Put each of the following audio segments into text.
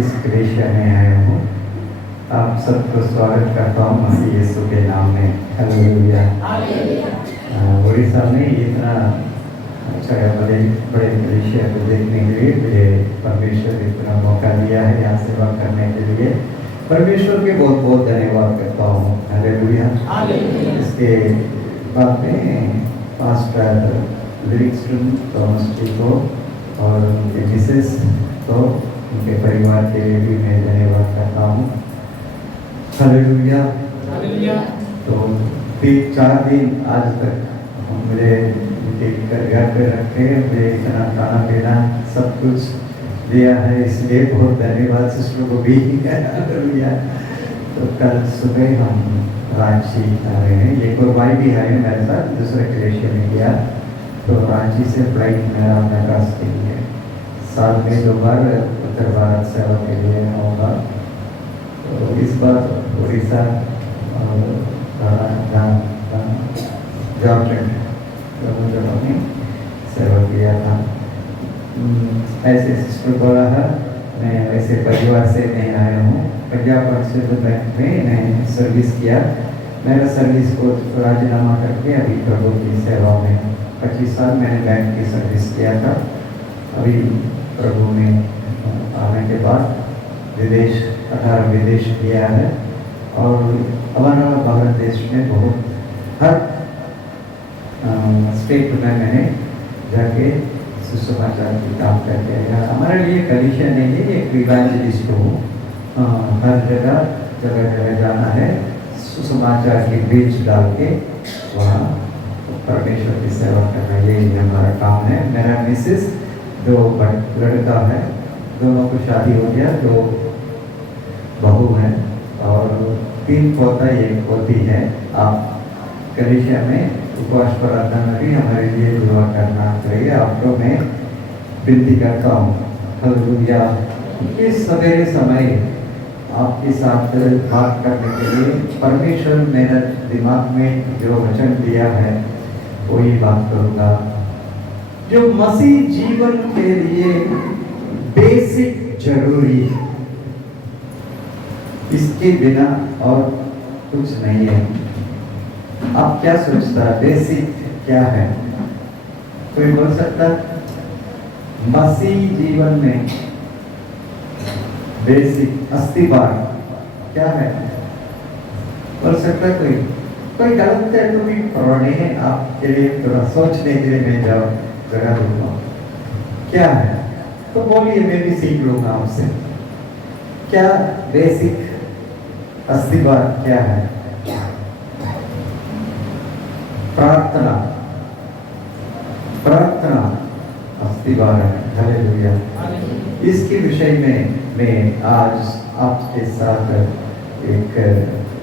इस कलीसिया में आया हूँ। आप सबको स्वागत करता हूँ मसीह यीशु के नाम में। हालेलुया। उड़ीसा में इतना अच्छा बड़े बड़े कलीसिया को देखने के लिए मुझे परमेश्वर इतना मौका दिया है यहाँ सेवा करने के लिए। परमेश्वर के बहुत बहुत धन्यवाद करता हूँ। हालेलुया। इसके बाद में पास्टर लिविंगस्टन थॉमस जी को और उनके मिसेस को, उनके परिवार के लिए भी मैं धन्यवाद करता हूँ। हालेलुया। तो 3-4 दिन आज तक मुझे घर पे रखे, मुझे इतना खाना पीना सब कुछ दिया है, इसलिए बहुत धन्यवाद सिस्टर को भी। हालेलुया। तो कल सुबह हम रांची आ रहे हैं। एक और भाई भी आए मेरे साथ, दूसरे कलेशिया में गया। तो रांची से फ्लाइट मेरा मैड्रास के लिए, साल में 2 बार उत्तर भारत सेवा के लिए आऊँगा। तो इस बार उड़ीसा झारखंड दोनों जगह में सेवा किया था। ऐसे सिस्टर बोला है, मैं ऐसे परिवार से नहीं आया हूँ। पंजाब एक्सिस बैंक में मैंने सर्विस किया। मेरा सर्विस को राजीनामा करके अभी प्रभु की सेवा में 25 साल मैंने बैंक की सर्विस किया था। अभी प्रभु में आने के बाद विदेश 18 विदेश किया है और हमारा भारत देश में बहुत हर स्टेट में मैंने जाके सुसमाचार की काम करके आया। हमारे लिए कलीसिया नहीं है, एक इवेंजलिस्ट हूँ। हर जगह जाना है, सुसमाचार की बीज डाल के वहाँ परमेश्वर की सेवा करना, यही हमारा काम है। मेरा मिसेस 2 लड़का है, दोनों को शादी हो गया, 2 बहू हैं और 3 पोता 1 पोती है। आप कलीसिया में उपवास प्रार्थना भी हमारे लिए दुआ करना चाहिए। आपको मैं विनती करता हूँ। हालेलुया। इस सवेरे समय आपके साथ बात करने के लिए परमेश्वर मेरे दिमाग में जो वचन दिया है वही बात करूँगा, जो मसीह जीवन के लिए बेसिक जरूरी है। इसके बिना और कुछ नहीं है। आप क्या सोचता है बेसिक क्या है? कोई बोल सकता? मसीह जीवन में बेसिक अस्तिवार क्या है? बोल सकता है कोई? कोई गलत है तो भी पुराने हैं, आपके लिए थोड़ा सोचने के लिए मैं जगह दूंगा। क्या है तो बोलिए, मैं भी सीख लूंगा आपसे। क्या बेसिक अस्तिवार क्या है? प्रार्थना। प्रार्थना अस्तिवार है। हालेलुया। इसके विषय में मैं आज आपके साथ एक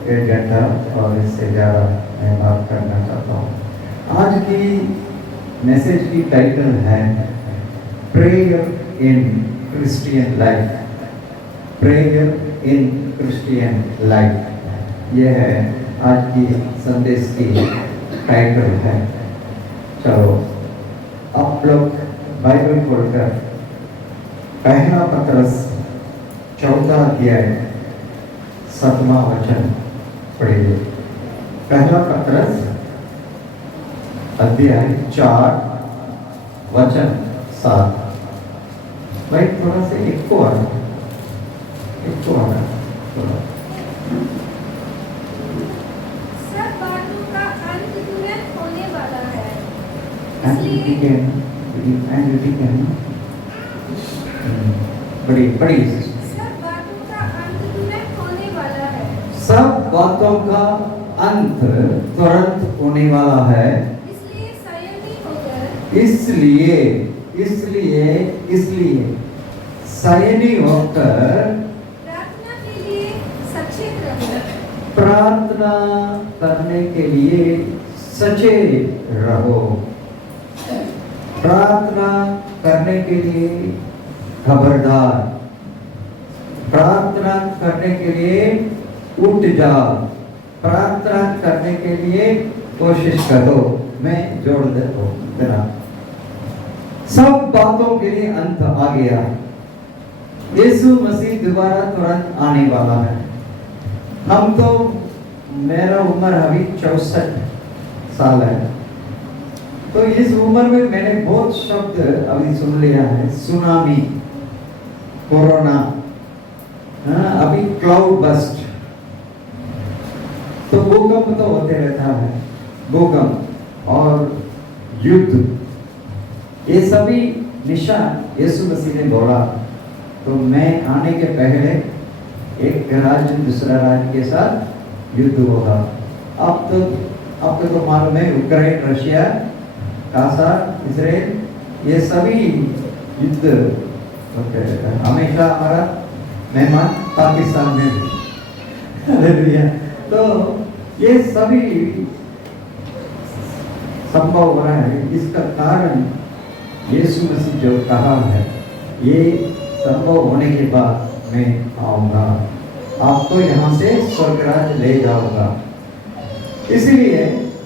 1 घंटा और इससे ज़्यादा मैं बात करना चाहता हूँ। आज की मैसेज की टाइटल है प्रेयर इन क्रिश्चियन लाइफ। प्रेयर इन क्रिश्चियन लाइफ, यह है आज की संदेश की टाइटल है। चलो आप लोग बाइबल खोलकर पहला पत्रस 14 अध्याय 7वां वचन पढ़िए। पहला पत्रस अध्याय 4 वचन 7। भाई थोड़ा से एक को आना सब बातों का अंत तुरंत होने वाला है। बड़ी सब बातों का अंत तुरंत होने वाला है। सब बातों का अंत तुरंत होने वाला है। इसलिए संयमी होकर संयमी होकर प्रार्थना के लिए सचेत रहो। प्रार्थना करने के लिए सचेत रहो। प्रार्थना करने के लिए खबरदार। प्रार्थना करने के लिए उठ जाओ। प्रार्थना करने के लिए कोशिश करो। मैं जोड़ देता। सब बातों के लिए अंत आ गया। यीशु मसीह दोबारा तुरंत आने वाला है। हम तो, मेरा उम्र अभी 64 साल है, तो इस उम्र में मैंने बहुत शब्द अभी सुन लिया है। सुनामी, कोरोना, अभी क्लाउड बस्ट, तो भूकंप तो होते रहता है, भूकंप और युद्ध, ये सभी निशान यीशु मसीह ने बोला। तो मैं आने के पहले एक राज्य दूसरा राज्य के साथ युद्ध होगा। अब तो आपको तो मालूम है, यूक्रेन, रशिया, गाजा, इजराइल, ये सभी युद्ध होते रहता है। हमेशा हमारा मेहमान पाकिस्तान में भी। हालेलुया। तो ये सभी संभव हो रहा है, इसका कारण यीशु मसीह जो कहा है, ये संभव होने के बाद मैं आऊंगा, आपको यहाँ से स्वर्ग राज्य ले जाऊंगा। इसलिए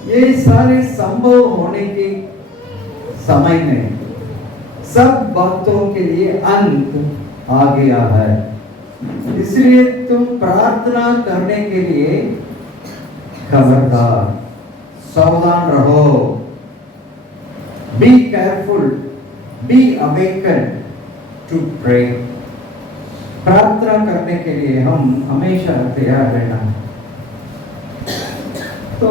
ये सारे संभव होने के समय में सब बातों के लिए अंत आ गया है। इसलिए तुम प्रार्थना करने के लिए खबरदार, सावधान रहो। Be careful, be awaken to pray. प्रार्थना करने के लिए हम हमेशा तैयार रहना। तो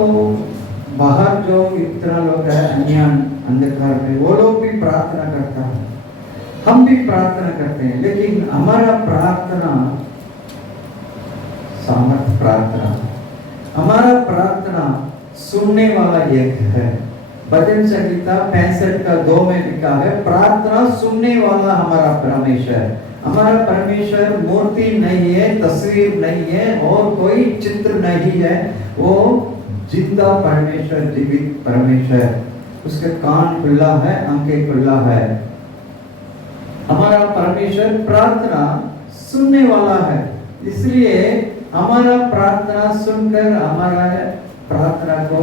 बाहर जो इतना लोग है अज्ञान अंधकार में, वो लोग भी प्रार्थना करता है, हम भी प्रार्थना करते हैं, लेकिन हमारा प्रार्थना सामर्थ प्रार्थना, हमारा प्रार्थना सुनने वाला एक है। भजन संहिता 65 का 2 में लिखा है, प्रार्थना सुनने वाला हमारा परमेश्वर। हमारा परमेश्वर मूर्ति नहीं है, तस्वीर नहीं है, और कोई चित्र नहीं है, वो जिंदा परमेश्वर, जीवित परमेश्वर। उसके कान खुला है, आंखें खुला है। हमारा परमेश्वर प्रार्थना सुनने वाला है, इसलिए हमारा प्रार्थना सुनकर हमारा प्रार्थना को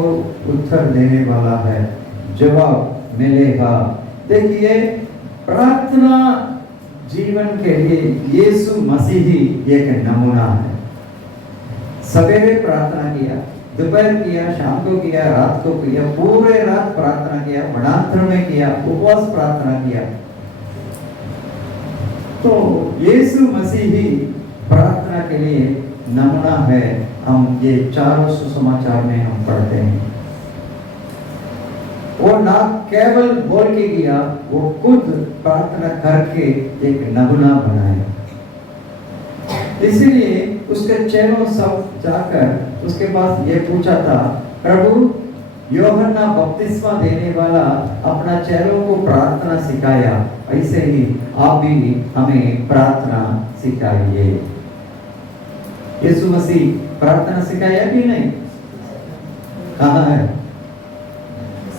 उत्तर देने वाला है, जवाब मिलेगा। देखिए, प्रार्थना जीवन के लिए यीशु मसीह ही एक नमूना है। सवेरे प्रार्थना किया, दोपहर किया, शाम को किया, रात को किया, पूरे रात प्रार्थना किया, वनांतर में किया, उपवास प्रार्थना किया। तो यीशु मसीह ही प्रार्थना के लिए नमूना है। हम ये चारों सुसमाचार में हम पढ़ते हैं, वो ना केवल बोल के किया, वो खुद प्रार्थना करके एक नमूना बनाया। इसलिए उसके चेलों सब जाकर उसके पास ये पूछा था, प्रभु, यूहन्ना बपतिस्मा देने वाला अपना चेलों को प्रार्थना सिखाया, ऐसे ही आप भी हमें प्रार्थना सिखाइए। यीशु मसीह प्रार्थना सिखाया कि नहीं? कहाँ है?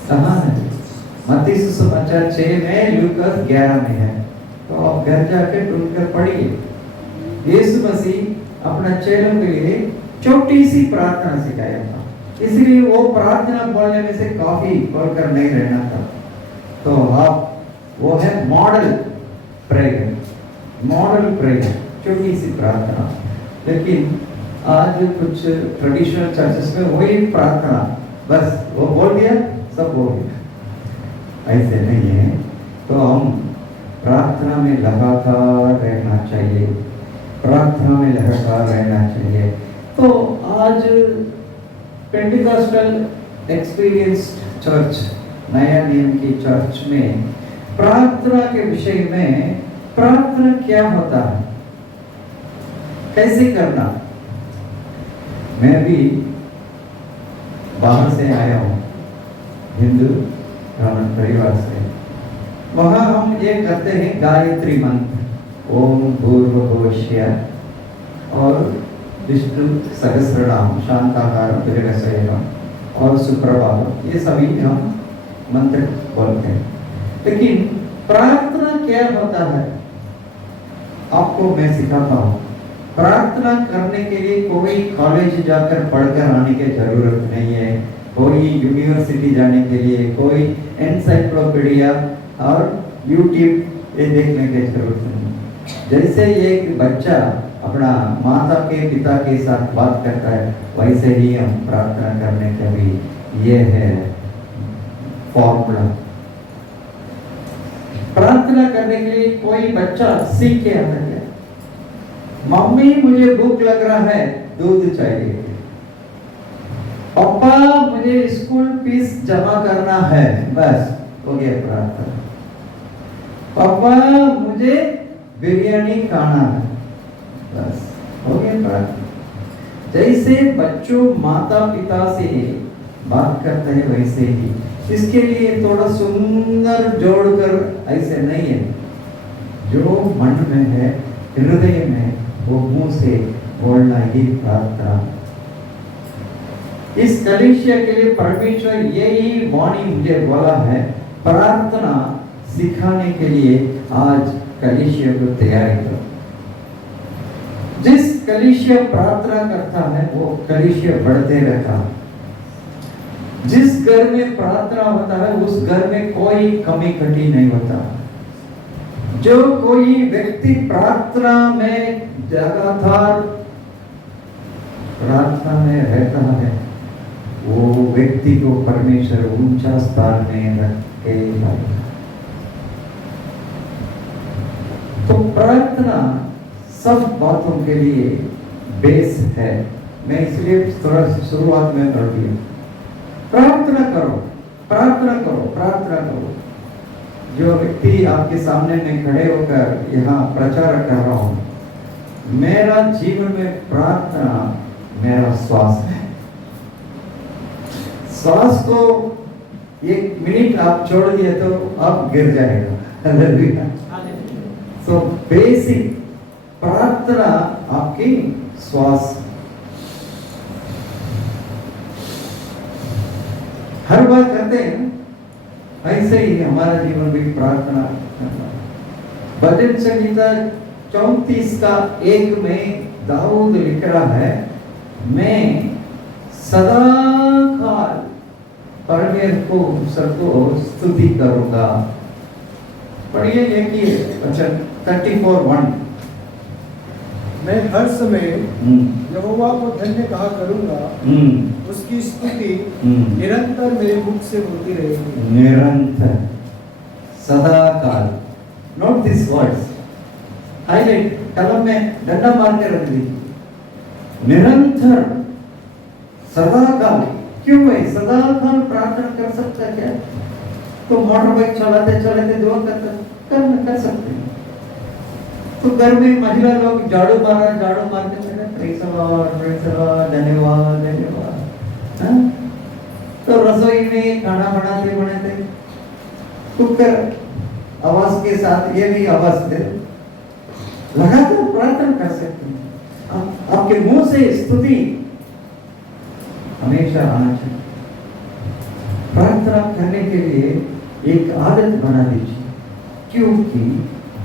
कहाँ है? मत्ती सुसमाचार 6 में, लूकास 11 में है। तो आप घर जाके ढूंढकर पढ़िए। यीशु मसीह अपना चेलों के लिए छोटी सी प्रार्थना सिखाया था, इसलिए वो प्रार्थना बोलने में से काफी बोलकर नहीं रहना था। तो आप, वो है मॉडल प्रेयर, मॉडल प्रेयर, छोटी सी प्रार्थना। लेकिन आज कुछ ट्रेडिशनल चर्चेस में वही प्रार्थना, बस वो बोल दिया, सब बोल दिया, ऐसे नहीं है। तो हम प्रार्थना में लगातार रहना चाहिए, प्रार्थना में लगातार रहना चाहिए। तो आज पेंटिकॉस्टल एक्सपीरियंस्ड चर्च, नया नियम की चर्च में प्रार्थना के विषय में, प्रार्थना क्या होता है, कैसे करना। मैं भी बाहर से आया हूँ, हिंदू ब्राह्मण परिवार से। वहाँ हम ये करते हैं गायत्री मंत्र, ओम भूर्भुवस्सुः और विष्णु सहस्रनाम, शांताकारं भुजगशयनं और सुप्रभातम, ये सभी हम मंत्र बोलते हैं। लेकिन प्रार्थना क्या होता है, आपको मैं सिखाता हूँ। प्रार्थना करने के लिए कोई कॉलेज जाकर पढ़कर आने की जरूरत नहीं है, कोई यूनिवर्सिटी जाने के लिए, कोई एनसाइक्लोपीडिया और यूट्यूब ये देखने की जरूरत नहीं। जैसे एक बच्चा अपना माता के पिता के साथ बात करता है, वैसे ही हम प्रार्थना करने का भी ये है फॉर्मूला। प्रार्थना करने के लिए कोई बच्चा सीख के आता है, मम्मी मुझे भूख लग रहा है, दूध चाहिए, पापा मुझे स्कूल फीस जमा करना है, बस हो गया प्रार्थना। पापा मुझे बिरयानी खाना है, बस हो गया प्रार्थना। जैसे बच्चों माता पिता से बात करते हैं वैसे ही इसके लिए थोड़ा सुंदर जोड़कर ऐसे नहीं है, जो मन में है हृदय में वो मुंह से बोलना ही प्रार्थना। इस कलीसिया के लिए परमेश्वर यही वाणी मुझे बोला है, प्रार्थना सिखाने के लिए आज कलीसिया को तैयारी करो। जिस कलीसिया प्रार्थना करता है वो कलीसिया बढ़ते रहता है। जिस घर में प्रार्थना होता है उस घर में कोई कमी घटी नहीं होता। जो कोई व्यक्ति प्रार्थना में लगातार प्रार्थना में रहता है वो व्यक्ति को परमेश्वर ऊंचा स्थान में रख के लाएगा। तो प्रार्थना सब बातों के लिए बेस है। मैं इसलिए थोड़ा शुरुआत में कर दिया, प्रार्थना करो, प्रार्थना करो, प्रार्थना करो। जो व्यक्ति आपके सामने में खड़े होकर यहाँ प्रचार कर रहा हूँ, मेरा जीवन में प्रार्थना मेरा श्वास है। श्वास को एक मिनट आप छोड़ दिए तो आप गिर जाएगा। तो बेसिक प्रार्थना आपकी श्वास। हर बार करते हैं ऐसे ही हमारा जीवन भी प्रार्थना करना। भजन संहिता 34 का 1 में दाऊद लिख रहा है, मैं सदा काल परमेश्वर को स्तुति करूंगा। पढ़िए एक ही वचन 34:1। मैं हर समय यहोवा को धन्य कहा करूंगा, उसकी स्तुति निरंतर मेरे मुख से होती रहेगी। निरंतर, सदा काल। नोट दिस वर्ड्स, हाईलाइट कलम में डंडा मार के रख दी। निरंतर, सदा काल। क्यों है सदा काल प्रार्थना कर सकता है क्या? तो मोटर बाइक चलाते चलाते दुआ कर सकते हैं। तो घर में महिला लोग झाड़ू मार के प्रेज़ लॉर्ड, धन्यवाद धन्यवाद। तो रसोई में खाना बनाते कुकर आवाज के साथ ये भी आवाज दे, लगातार प्रार्थना कर सकते हैं। आपके मुंह से स्तुति हमेशा आना चाहिए। प्रार्थना करने के लिए एक आदत बना दीजिए, क्योंकि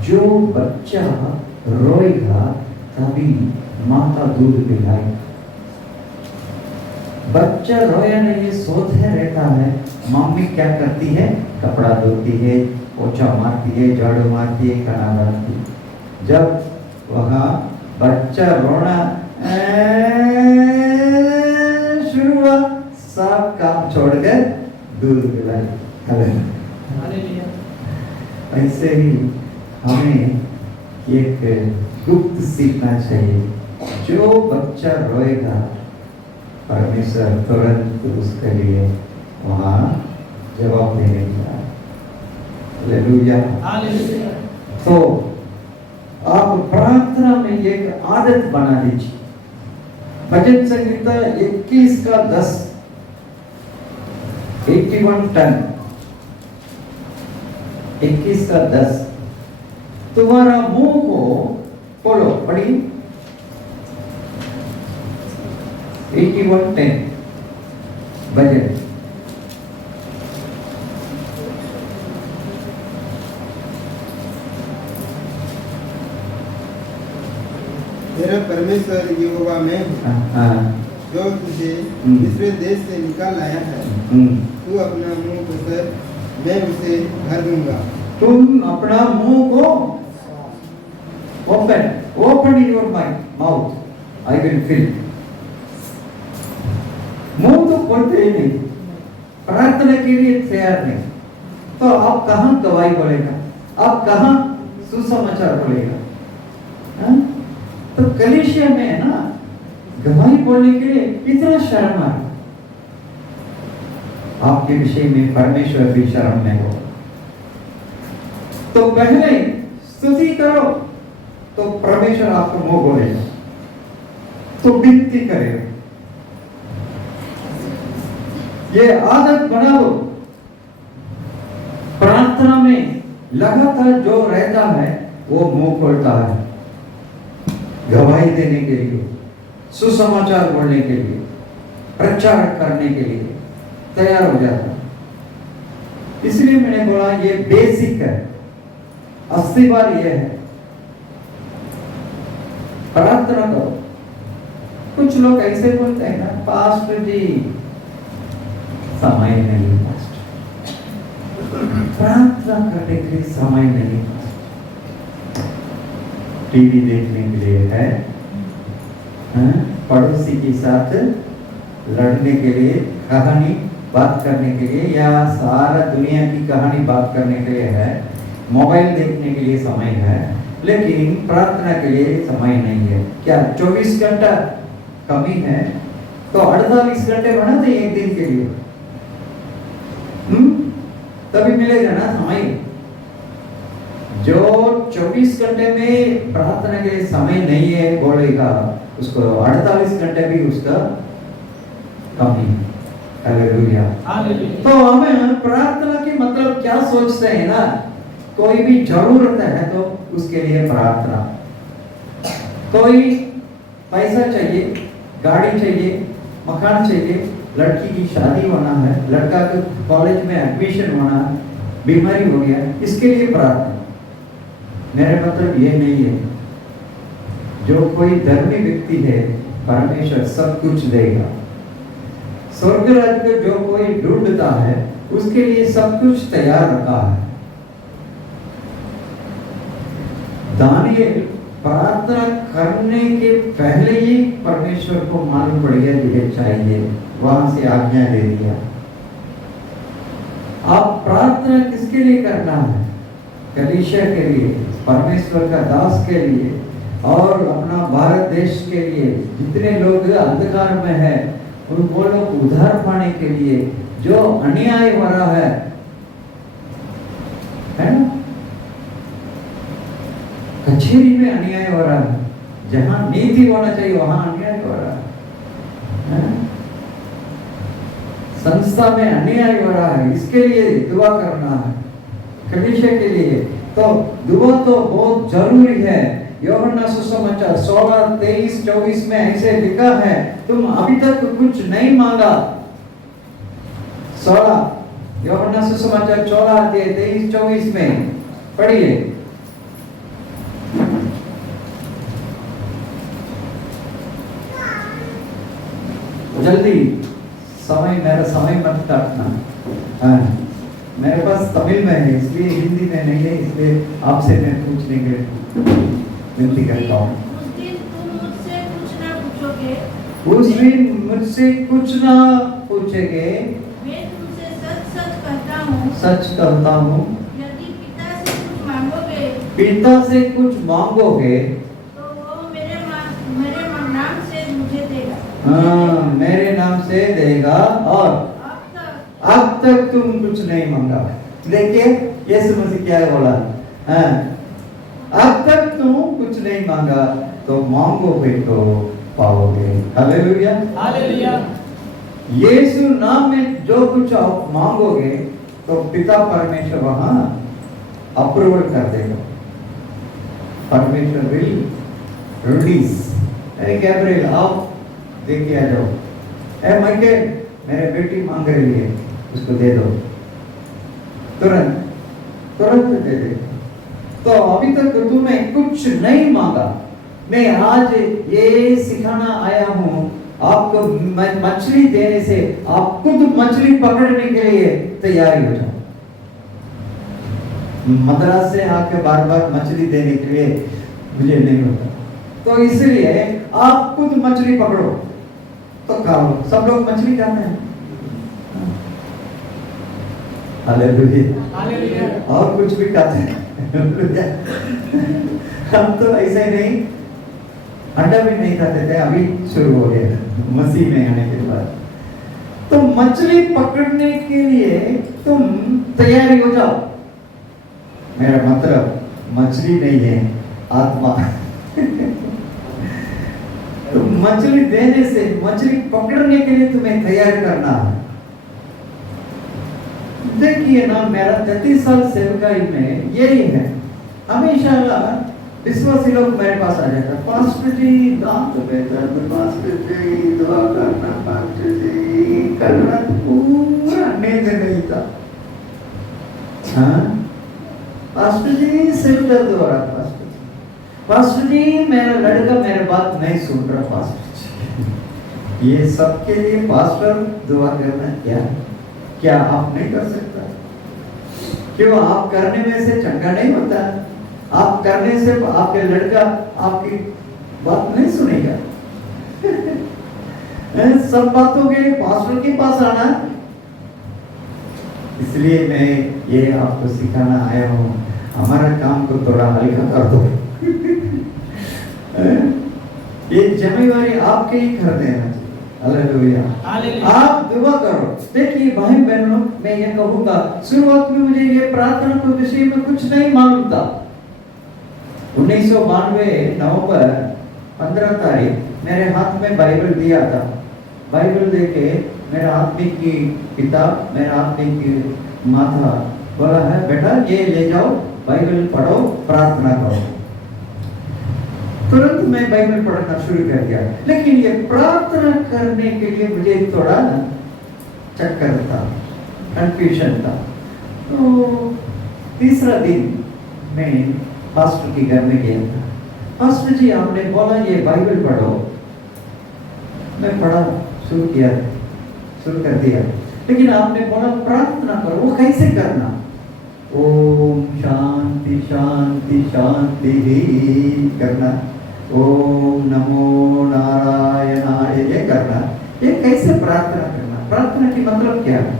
जो बच्चा रोएगा तभी माता दूध पिलाएगी। बच्चा रोया नहीं सोता रहता है, मम्मी क्या करती है? कपड़ा धोती है, पोछा मारती है, झाड़ू मारती है, खाना बनाती है। जब वहाँ बच्चा रोना शुरू हुआ, सब काम छोड़कर दूध पिलाई। ऐसे ही हमें एक गुप्त सीखना चाहिए, जो बच्चा रोएगा परमेश्वर तुरंत उसके लिए वहाँ जवाब देने का। हालेलुया। तो आप प्रार्थना में एक आदत बना लीजिए। भजन संहिता 21 का 10, 81:10, 21 का 10। तुम्हारा मुंह को खोलो, पढ़ी 81:10 भजन। तेरा परमेश्वर यहोवा मैं हूँ, जो तुझे दूसरे देश से निकाल लाया है। तू अपना मुंह खोल, मैं उसे भर दूंगा। तुम अपना मुंह को open your mouth, I will fill. मुंह तो खोलते ही नहीं, प्रार्थना के लिए तैयार नहीं, तो आप कहाँ गवाही बोलेगा, आप कहाँ सुसमाचार बोलेगा? तो कलीसिया में है ना, गवाही बोलने के लिए इतना शर्म है। आपके विषय में परमेश्वर भी शर्म में हो, तो पहले स्तुति करो, तो परमेश्वर आपको मुंह बोलेगा, तो विनती करेगा। ये आदत बना लो। प्रार्थना में लगातार जो रहता है वो मुंह खोलता है, गवाही देने के लिए, सुसमाचार बोलने के लिए, प्रचार करने के लिए तैयार हो जाता है। इसलिए मैंने बोला ये बेसिक है, अस्तिवार ये है, प्रार्थना करो। कुछ लोग ऐसे बोलते हैं ना, पास्टर जी समय नहीं, पास्टर प्रार्थना करने के लिए समय नहीं, टीवी देखने के लिए है, पड़ोसी के साथ लड़ने के लिए, कहानी बात करने के लिए, या सारा दुनिया की कहानी बात करने के लिए है, मोबाइल देखने के लिए समय है, लेकिन प्रार्थना के लिए समय नहीं है। क्या 24 घंटा कमी है? तो 48 घंटे बना दे एक दिन के लिए, तभी मिलेगा ना समय। जो 24 घंटे में प्रार्थना के लिए समय नहीं है बोलेगा, उसको 48 घंटे भी उसका कमी। हालेलुया। तो हमें प्रार्थना की मतलब क्या सोचते हैं ना, कोई भी जरूरत है तो उसके लिए प्रार्थना, कोई पैसा चाहिए, गाड़ी चाहिए, मकान चाहिए, लड़की की शादी होना है, लड़का को कॉलेज में एडमिशन होना है, बीमारी हो गया, इसके लिए प्रार्थना। मेरा मतलब ये नहीं है, जो कोई धर्मी व्यक्ति है परमेश्वर सब कुछ देगा। स्वर्ग राज्य को जो कोई ढूंढता है उसके लिए सब कुछ तैयार रखा है। दानिएल प्रार्थना करने के पहले ही परमेश्वर को मालूम पड़ गया कि ये चाहिए, वहां से आज्ञा दे दिया। आप प्रार्थना किसके लिए करना है? कलीसिया के लिए, परमेश्वर का दास के लिए, और अपना भारत देश के लिए, जितने लोग अंधकार में है उनको लोग उद्धार पाने के लिए, जो अन्याय हो रहा है ना, कचेरी में अन्याय हो रहा है, जहां नीति होना चाहिए वहां अन्याय हो रहा है, संस्था में अन्याय हो रहा है, इसके लिए दुआ करना है कलीसिया के लिए। तो दुआ तो बहुत जरूरी है। यूहन्ना सुसमाचार 16, 23, 24 में ऐसे लिखा है, तुम अभी तक कुछ नहीं मांगा। 16 यूहन्ना सुसमाचार 16 अध्याय 23, 24 में पढ़िए। जल्दी, मेरा समय मत काटना। मेरे पास तमिल में है इसलिए हिंदी में नहीं है, इसलिए आपसे मैं पूछने के विनती करता हूँ। उस दिन तुम मुझसे कुछ ना पूछोगे, उस दिन मुझसे कुछ ना पूछेंगे, मैं तुमसे सच सच कहता हूँ, सच कहता हूँ, यदि पिता से कुछ मांगोगे, पिता से कुछ मांगोगे, तो वो मेरे नाम से मुझे देगा। मेरे नाम से देगा। और अब तक तुम कुछ नहीं मांगा। देखिए यीशु मसीह क्या बोला, अब तक तुम कुछ नहीं मांगा, तो मांगोगे तो पाओगे। Hallelujah, hallelujah. यीशु नाम में जो कुछ आप मांगोगे तो पिता परमेश्वर वहां अप्रूवल कर देगा। परमेश्वर विल रिलीज। अरे गैब्रियल आओ, देख के आ जाओ। ए माइकल, मेरे बेटी मांग रही है, उसको दे दो, तुरंत तुरंत दे दे। तो अभी तक तूने कुछ नहीं मांगा। मैं आज ये सिखाना आया हूँ आपको, मछली देने से आप खुद मछली पकड़ने के लिए तैयारी हो जाओ। मद्रास से आके बार बार मछली देने के लिए मुझे नहीं होता। तो इसलिए आप खुद मछली पकड़ो तो खाओ। सब लोग मछली खाते हैं, हालेलुया, और कुछ भी खाते हैं। हम तो ऐसे ही नहीं, अंडा भी नहीं खाते थे, अभी शुरू हो गया मसीह में आने के बाद। तो मछली पकड़ने के लिए तुम तैयारी हो जाओ। मेरा मतलब मछली नहीं है, आत्मा। तो मछली देने से, मछली पकड़ने के लिए तुम्हें तैयार करना है। देखिए ना, मेरा 33 साल सेवकाई में यही है, हमेशा विश्वासी लोग मेरे पास आ जाता, पास्टर जी दांत पे दर्द, पास्टर जी दुआ करना, पास्टर जी करना, पूरा नींद नहीं था। हाँ, पास्टर जी सिर दर्द हो रहा, पास्टर जी मेरा लड़का मेरे बात नहीं सुन रहा, पास्टर जी। ये सबके लिए पास्टर दुआ करना क्या आप नहीं कर सकता? क्यों? आप करने में से चंगा नहीं होता? आप करने से आपके लड़का आपकी बात नहीं सुनेगा। सब बातों के लिए पास्टर के पास आना। इसलिए मैं ये आपको सिखाना आया हूँ, हमारा काम को थोड़ा हल्का कर दो। ये जिम्मेवारी आपके ही कर देना। हालेलुया, आप दुआ करो। देखिए भाई बहनों, मैं ये कहूँगा, शुरुआत में मुझे ये प्रार्थना के विषय में कुछ नहीं मालूम था। 1992 नवंबर 15 तारीख मेरे हाथ में बाइबल दिया था। बाइबल देके मेरा आत्मिक की पिता, मेरा आत्मिक की माता बोला है, बेटा ये ले जाओ, बाइबल पढ़ो, प्रार्थना करो। तुरंत मैं बाइबल पढ़ना शुरू कर दिया। लेकिन ये प्रार्थना करने के लिए मुझे थोड़ा चक्कर था, कंफ्यूजन था। तो तीसरा दिन मैं पास्टर के घर में गया था। पास्टर जी आपने बोला ये बाइबल पढ़ो। मैं पढ़ा शुरू कर दिया। लेकिन आपने बोला प्रार्थना करो। वो कैसे करना? ओम शांति शांति शांति करना, ओम नमो नारायणाय ये करना। ये कैसे प्रार्थना करना? प्रार्थना की मतलब क्या है?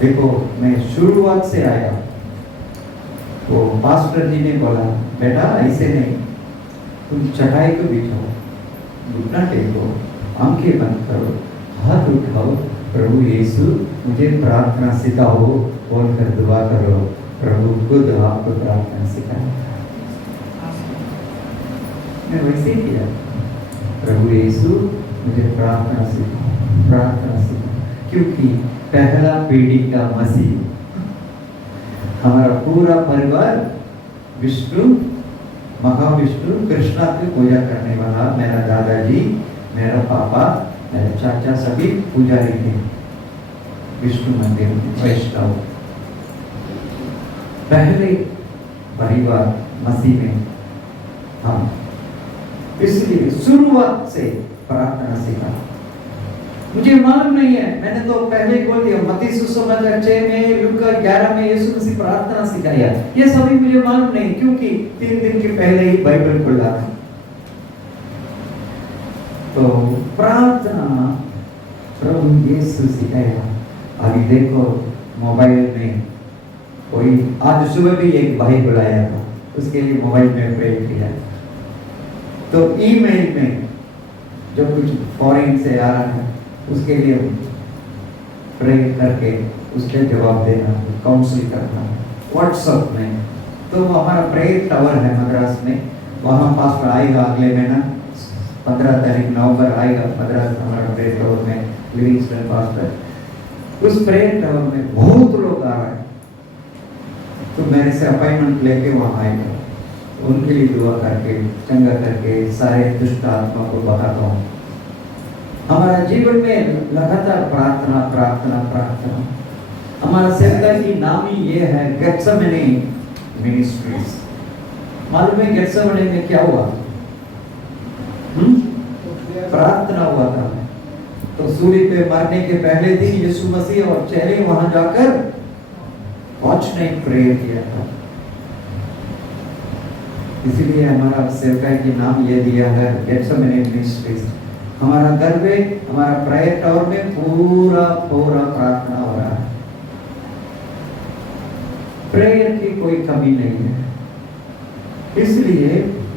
देखो, मैं शुरुआत से आया। वो पास्टर जी ने बोला, बेटा ऐसे नहीं, तुम चटाई को बिछाओ, घुटना टेको, आंखें बंद करो, हाथ उठाओ, प्रभु यीशु मुझे प्रार्थना सिखाओ, बोलकर दुआ करो। प्रभु खुद आपको प्रार्थना सिखाए। मैं वैसे ही किया, प्रभु यीशु मुझे प्रार्थना सिखाओ, प्रार्थना सिखाओ। क्योंकि पहला पीढ़ी का मसीह, हमारा पूरा परिवार विष्णु, महाविष्णु, कृष्णा की पूजा करने वाला। मेरा दादाजी, मेरा पापा, मेरे चाचा सभी पुजारी थे विष्णु मंदिर वैष्णव। पहले परिवार मसीह में हम, इसलिए शुरुआत से प्रार्थना सीखा। मुझे मालूम नहीं है, मैंने तो पहले ही बोल दिया, मत्ती सुसमाचार 6 में, लूका 11 में यीशु मसीह प्रार्थना सिखाया। ये सभी मुझे मालूम नहीं, क्योंकि 3 दिन के पहले ही बाइबल खुला था। तो प्रार्थना प्रभु यीशु सिखाया। अभी देखो मोबाइल में कोई, आज सुबह भी एक भाई बुलाया था, उसके लिए मोबाइल में प्रे किया। तो ईमेल में जो कुछ फॉरेन से आ रहा है उसके लिए प्रे करके उसके जवाब देना, काउंसिल करना। व्हाट्सएप में तो हमारा प्रेयर टावर है मद्रास में, वहाँ पास्टर आएगा अगले महीना 15 तारीख नवंबर आएगा मद्रास, हमारा प्रेयर टावर में लिविंगस्टन पास्टर। उस प्रेयर टावर में बहुत लोग आ रहे हैं, तो मेरे से अपॉइंटमेंट लेके वहाँ आएगा, उनके लिए दुआ करके, चंगा करके, सारे दुष्ट आत्मा को बताता हूँ। हमारा जीवन में लगातार प्रार्थना प्रार्थना प्रार्थना। हमारा सेवका की नाम ही ये है, गेत्सेमनी मिनिस्ट्रीज। मालूम है गेत्सेमनी में क्या हुआ? प्रार्थना हुआ था। तो सूली पे मरने के पहले दिन यीशु मसीह और चेले वहां जाकर वॉच नाइट प्रेयर किया था। इसीलिए हमारा सेवकाई के नाम ये दिया है गेत्सेमनी मिनिस्ट्रीज। हमारा घर में, हमारा प्रेयर टावर में पूरा पूरा प्रार्थना हो रहा है। प्रेयर की कोई कमी नहीं है। इसलिए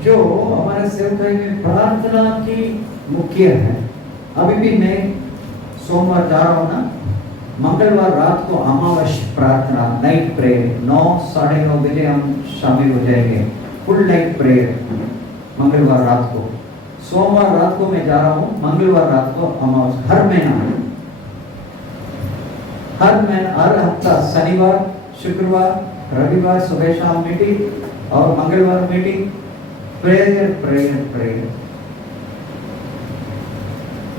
जो हमारे सेवकाई में प्रार्थना की मुख्य है। अभी भी मैं सोमवार जा रहा हूँ ना, मंगलवार रात को अमावस्या प्रार्थना नाइट प्रेयर 9 साढ़े 9 बजे हम शामिल हो जाएंगे। फुल नाइट प्रेयर मंगलवार रात को। सोमवार रात को मैं जा रहा हूँ, मंगलवार रात को अमावस्या। हर महीना हर हफ्ता शनिवार शुक्रवार रविवार सुबह शाम मीटिंग और मंगलवार मीटिंग। प्रेयर प्रेयर प्रेयर,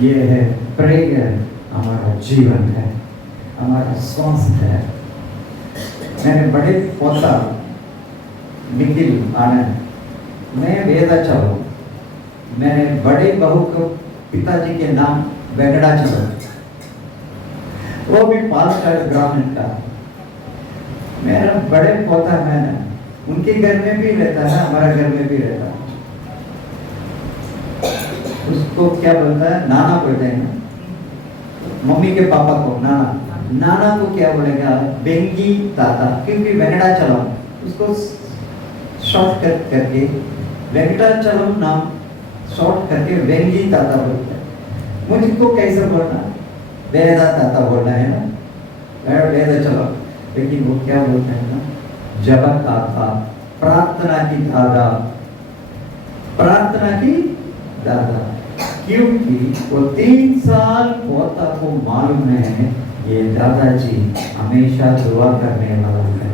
ये है प्रेयर। हमारा जीवन है, हमारा स्वास्थ्य है। मेरे बड़े पोता निखिल आनंद, मैं वेदाचल, मेरे बड़े बहू को पिताजी के नाम वेंकटाचल, वो भी पालकाड ग्रामीण का। मेरा बड़े पोता है ना, उनके घर में भी रहता है, हमारा घर में भी रहता है। उसको क्या बोलता है? नाना बोलते हैं ना, मम्मी के पापा को नाना। नाना को क्या बोलेगा? बेंगी ताता, क्योंकि वेंकटाचलम उसको शॉर्टकट करके वेंकटाचलम नाम शॉर्ट करके वेंगी ताता बोलते हैं। मुझको कैसे बोलना? वेदा ताता बोलना है ना, वेदाचलम। लेकिन वो क्या बोलते हैं ना, जबा ताता, प्रार्थना की दादा, प्रार्थना की दादा। क्योंकि वो 3 साल पोता को मालूम है ये दादाजी हमेशा दुआ करने वाला है।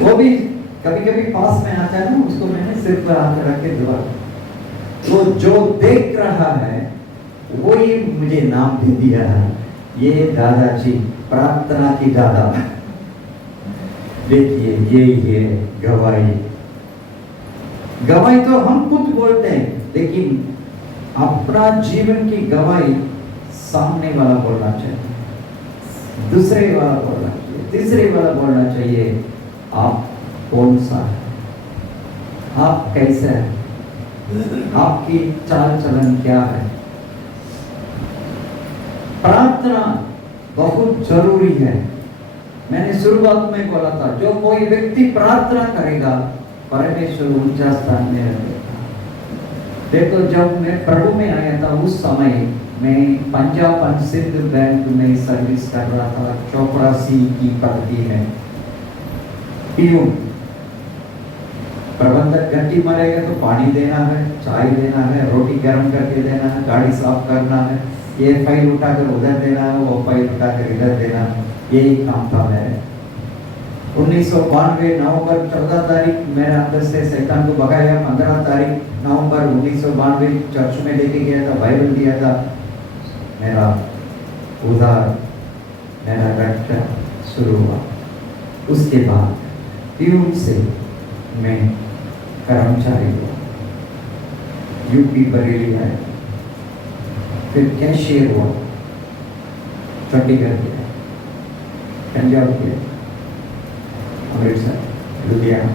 वो भी कभी कभी पास में आता है ना, उसको मैंने सिर पर हाथ रख के दुआ। वो जो देख रहा है वो ही मुझे नाम दे दिया है, ये दादाजी प्रार्थना की दादा। देखिए ये गवाही। गवाही तो हम खुद बोलते हैं, लेकिन अपना जीवन की गवाही सामने वाला बोलना चाहिए, दूसरे वाला बोलना चाहिए, तीसरे वाला बोलना चाहिए। आप कौन सा है? आप कैसे हैं? आपकी चाल चलन क्या है? प्रार्थना बहुत जरूरी है। मैंने शुरुआत में बोला था, जो कोई व्यक्ति प्रार्थना करेगा परमेश्वर ऊंचा स्थान में रखेगा। देखो, जब मैं प्रभु में आया था उस समय मैं पंजाब एंड सिंध बैंक में सर्विस कर रहा था, चोपड़ा सी की पदवी में पीयून। प्रबंधक घंटी मारेगा तो पानी देना है, चाय देना है, रोटी गर्म करके देना है, गाड़ी साफ करना है, ये फाइल उठाकर उधर देना है, वो फाइल उठाकर इधर देना है। यही काम था मेरे। 1992 नवंबर 14 तारीख मेरे अंदर से शैतान को भगाया। 15 तारीख नवंबर 1992 चर्च में लेके गया था, बाइबल दिया था। मेरा उधार, मेरा रक्षा शुरू हुआ। उसके बाद पीयून से मैं कर्मचारी हुआ, यूपी बरेली आया, फिर कैशियर हुआ, चंडीगढ़ गया, पंजाब गया, अमृतसर, लुधियाना,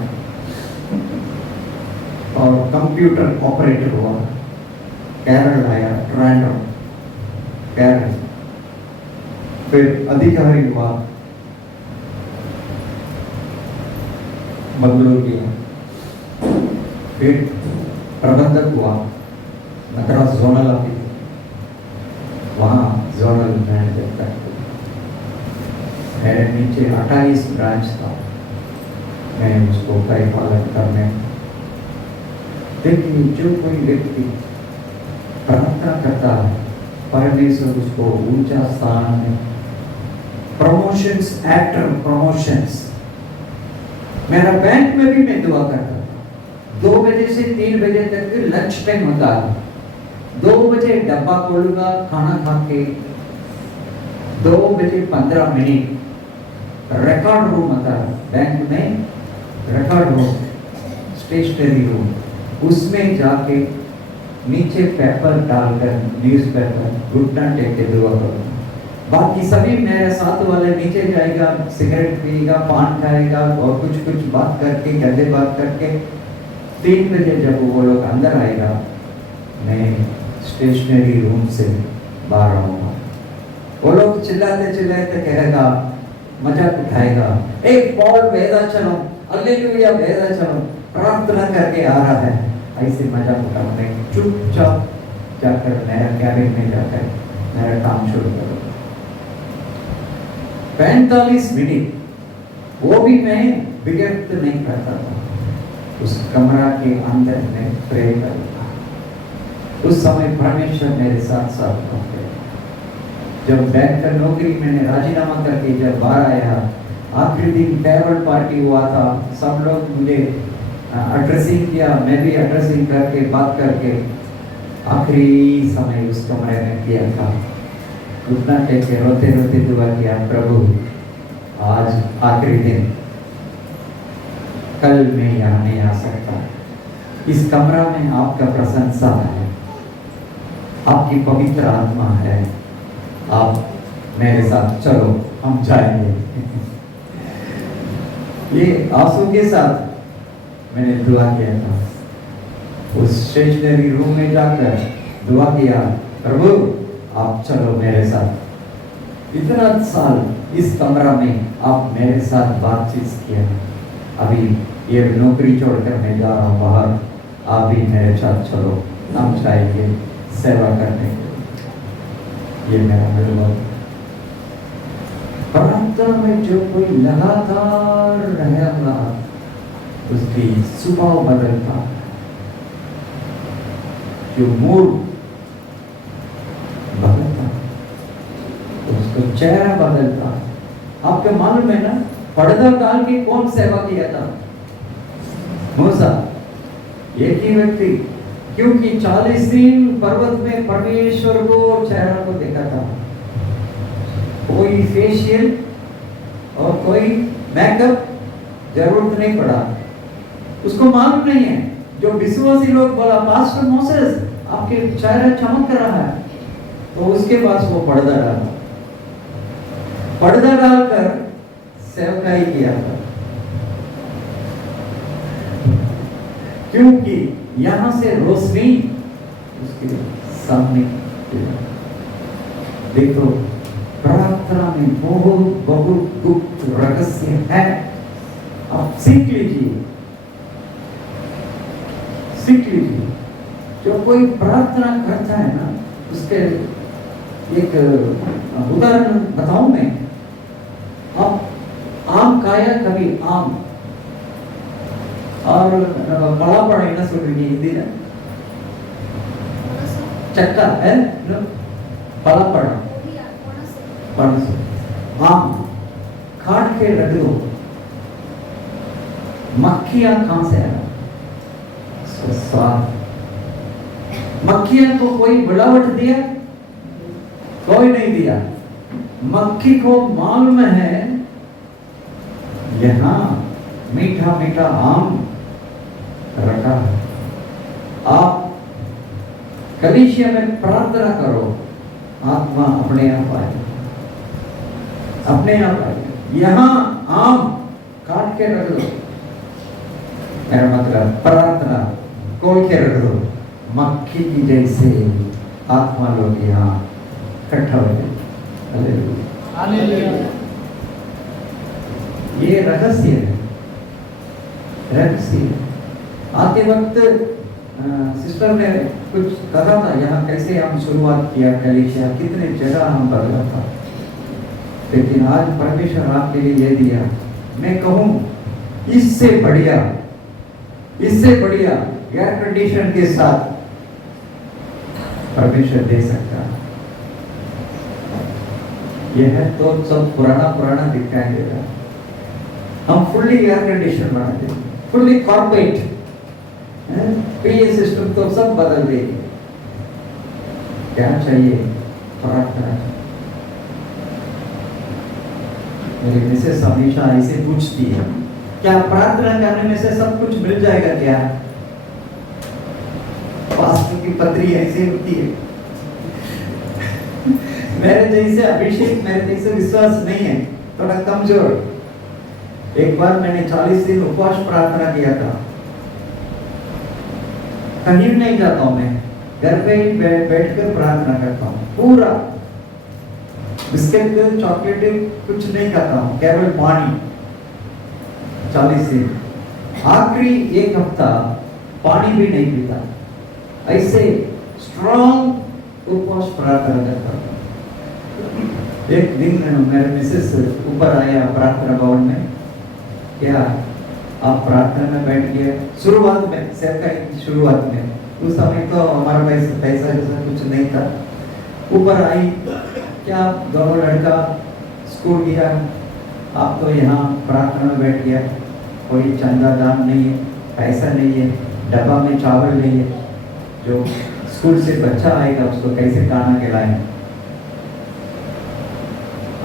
और कंप्यूटर ऑपरेटर हुआ। केरल आया, ट्रांडो केरल, फिर अधिकारी हुआ, मंगलूर गया, फिर प्रबंधक हुआ मद्रास जोनल ऑफिस, वहाँ जोनल मैनेजर था। मेरे नीचे 28 ब्रांच था, मैं उसको परिपालन करने। देखिए, जो कोई व्यक्ति प्रार्थना करता है परमेश्वर उसको ऊंचा स्थान में, प्रमोशंस आफ्टर प्रमोशंस। मेरा बैंक में भी मैं दुआ करता था। 2 बजे से 3 बजे तक लंच टाइम होता है। 2 बजे डब्बा खोलूंगा खाना खा के, 2 बजे 15 मिनट रिकॉर्ड रूम होता है बैंक में, रिकॉर्ड रूम, स्टेशनरी रूम, उसमें जाके नीचे पेपर डालकर न्यूज़पेपर घुटना टेक के दुआ करूँ। बाकी सभी मेरे साथ वाले नीचे जाएगा, सिगरेट पिएगा, पान खाएगा और कुछ बात करके, गंदे बात करके 3 बजे जब वो लोग अंदर आएगा, मैं स्टेशनरी रूम से बाहर आऊंगा। वो लोग चिल्लाते चिल्लाते कहेगा, मजाक उठाएगा, एक पॉल वेदाचलम, हालेलुया वेदाचलम प्रार्थना करके आ रहा है, ऐसे मजाक उठाऊंगा। मैं चुपचाप जाकर मेरा कैबिन में जाकर मेरा काम शुरू करूंगा। 45 मिनट वो भी मैं व्यर्थ नहीं करता था। उस कमरा के अंदर मैं प्रे करूंगा। उस समय परमेश्वर मेरे साथ साथ होंगे। जब बैंक का नौकरी मैंने राजीनामा करके जब बाहर आया, आखिरी दिन फेयरवेल पार्टी हुआ था, सब लोग मुझे एड्रेसिंग किया, मैं भी एड्रेसिंग करके बात करके आखिरी समय उस कमरे में किया था। उतना कह के रोते रोते दुआ किया, प्रभु आज आखिरी दिन, कल मैं यहाँ नहीं आ सकता। इस कमरा में आपका प्रशंसा है, आपकी पवित्र आत्मा है, आप मेरे साथ चलो, हम जाएंगे। ये आंसू के साथ मैंने दुआ किया था। उस स्टेशनरी रूम में जाकर दुआ किया, प्रभु आप चलो मेरे साथ। इतना साल इस कमरा में आप मेरे साथ बातचीत किया, अभी ये नौकरी छोड़कर मैं जा रहा हूँ बाहर, आप भी मेरे साथ चलो, हम जाएंगे सेवा करने के। ये मेरा अनुभव। प्रार्थना में जो कोई लगातार रहेगा, उसकी स्वभाव बदलता, जो मूड बदलता, उसका चेहरा बदलता। आपको मालूम है ना, पर्दा डाल के कौन सेवा किया था? मूसा, एक ही व्यक्ति, क्योंकि 40 दिन पर्वत में परमेश्वर को चेहरा को देखा था। कोई फेशियल और कोई मेकअप जरूरत नहीं पड़ा। उसको मालूम नहीं है। जो विश्वासी लोग बोला, पास्टर मोसेस आपके चेहरा चमक रहा है, तो उसके पास वो पर्दा डाला, पर्दा डालकर सेवकाई किया था। क्योंकि यहां से रोशनी उसके सामने। देखो, प्रार्थना में बहुत बहुत गुप्त रहस्य है। आप सीख लीजिए, सीख लीजिए। जो कोई प्रार्थना करता है ना, उसके एक उदाहरण बताऊं मैं। आप आम खाया कभी? आम और बड़ा बड़ा ना சொல்றீங்க हिंदी में चक्का है ना, बड़ा बड़ा पनस। आम काट के रख दो, मक्खियां कहां से आया? स्वाद। मक्खियां को कोई बुलावट दिया? कोई नहीं दिया। मक्खी को मालूम है यहाँ मीठा मीठा आम रखा है। आप कलीसिया में प्रार्थना करो, आत्मा अपने आप आए, अपने आप आए। यहाँ आम काट के रख दो, मेरा मतलब प्रार्थना खोल के रख दो, मक्खी की जैसे आत्मा लोग यहाँ इकट्ठा हो जाए। हालेलुया। ये रहस्य है, रहस्य। आते वक्त सिस्टर ने कुछ कहा था, यहाँ कैसे हम शुरुआत किया कलीसिया, कितने जगह हम बदला था, लेकिन आज परमेश्वर आपके लिए ये दिया। मैं कहूँ इससे बढ़िया एयर कंडीशन के साथ परमेश्वर दे सकता है। यह है तो सब पुराना दिखाई दे रहा है। हम फुल्ली एयर कंडीशन बना देंगे, फुल्ली कॉर्पोरेट पे सिस्टम तो सब बदल देंगे। क्या चाहिए? प्रार्थना। मेरी मिसेस हमेशा ऐसे पूछती है, क्या प्रार्थना करने में से सब कुछ मिल जाएगा क्या? पास्टर की पत्री ऐसी होती है। मेरे जैसे अभिषेक, मेरे जैसे विश्वास नहीं है, थोड़ा कमजोर। एक बार मैंने 40 दिन उपवास प्रार्थना किया था। कहीं नहीं जाता हूँ मैं, घर पे ही बैठकर प्रार्थना करता हूँ पूरा। बिस्किट चॉकलेट कुछ नहीं खाता हूँ, केवल पानी। 40 दिन आखिरी एक हफ्ता पानी भी नहीं पीता, ऐसे स्ट्रॉन्ग उपवास प्रार्थना करता हूँ। एक दिन मेरे मिसेस ऊपर आया प्रार्थना भवन में, क्या आप प्रार्थना में बैठ गए? शुरुआत में, सेवकाई की शुरुआत में, उस समय तो हमारा पैसा जैसा कुछ नहीं था। ऊपर आई, क्या दोनों लड़का स्कूल गया, आप तो यहाँ प्रार्थना में बैठ गया, कोई चंदा दान नहीं है, पैसा नहीं है, डब्बा में चावल नहीं है, जो स्कूल से बच्चा आएगा उसको कैसे खाना खिलाएं?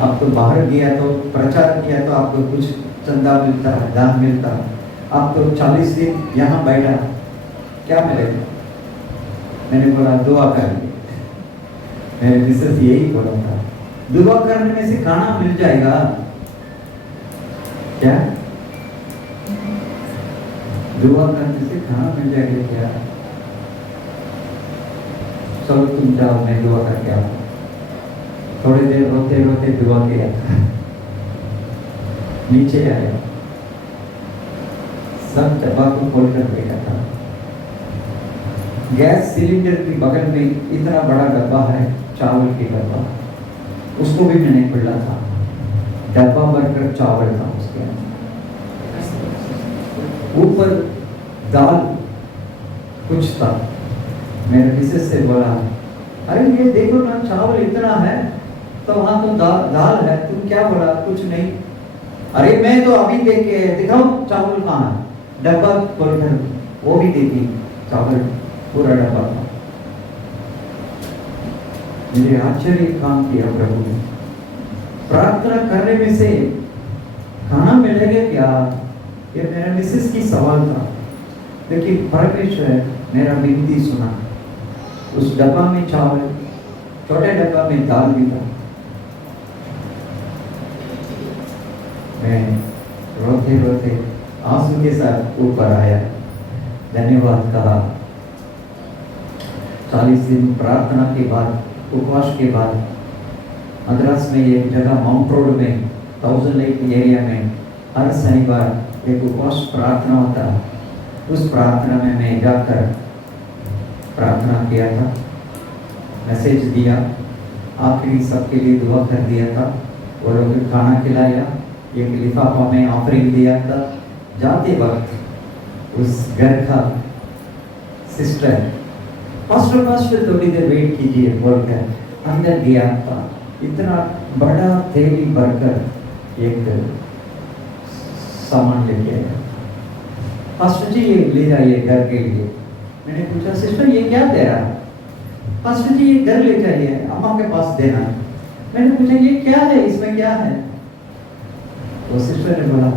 आप तो बाहर गया तो प्रचार किया तो आपको कुछ चंदा मिलता है, दान मिलता है, आप तो 40 दिन यहाँ बैठा, क्या मिलेगा? मैंने बोला दुआ करिए। मेरे मिसेस यही बोला था, दुआ करने से खाना मिल जाएगा क्या? दुआ करने से खाना मिल जाएगा क्या? चलो तुम जाओ, मैं दुआ करके आता हूँ। थोड़ी देर रोते रोते दुआ किया, नीचे आया, सब डब्बा को खोलकर देखा था। गैस सिलेंडर के बगल में इतना बड़ा डब्बा है, चावल की डब्बा, उसको भी मैंने खोला था। डब्बा भरकर चावल था उसके अंदर, ऊपर दाल कुछ था। मेरे मिसेस से बोला, अरे ये देखो ना, चावल इतना है तो वहां तो दाल है, तुम क्या बोला? कुछ नहीं। अरे मैं तो अभी देख के दिखाऊं चावल कहाँ है? डब्बा खोलकर वो भी देखी, चावल पूरा डब्बा था। मुझे आश्चर्य काम किया प्रभु ने। प्रार्थना करने में से खाना मिलेगा क्या? ये मेरा मिसेस की सवाल था, लेकिन परमेश्वर मेरा विनती सुना। उस डब्बा में चावल, छोटे डब्बा में दाल भी था। मैं रोते रोते आंसू के साथ ऊपर आया, धन्यवाद कहा। 40 दिन प्रार्थना के बाद, उपवास के बाद, मद्रास में एक जगह माउंट रोड में 1000 लेक एरिया में हर शनिवार एक उपवास प्रार्थना होता है। उस प्रार्थना में मैं जाकर प्रार्थना किया था, मैसेज दिया, आखिरी सबके लिए दुआ कर दिया था। वो लोग खाना खिलाया, एक लिफाफा में ऑफरिंग दिया था। जाते वक्त उस घर का सिस्टर, पास्टर थोड़ी देर वेट कीजिए बोलकर अंदर गया था। इतना बड़ा थैली भरकर एक सामान लेके आया। पास्टर जी ये ले जाइए घर के लिए। मैंने पूछा, सिस्टर ये क्या दे रहा है? पास्टर जी ये घर ले जाइए, अम्मा के पास देना। मैंने पूछा ये क्या है, इसमें क्या है? तो सिस्टर ने बोला,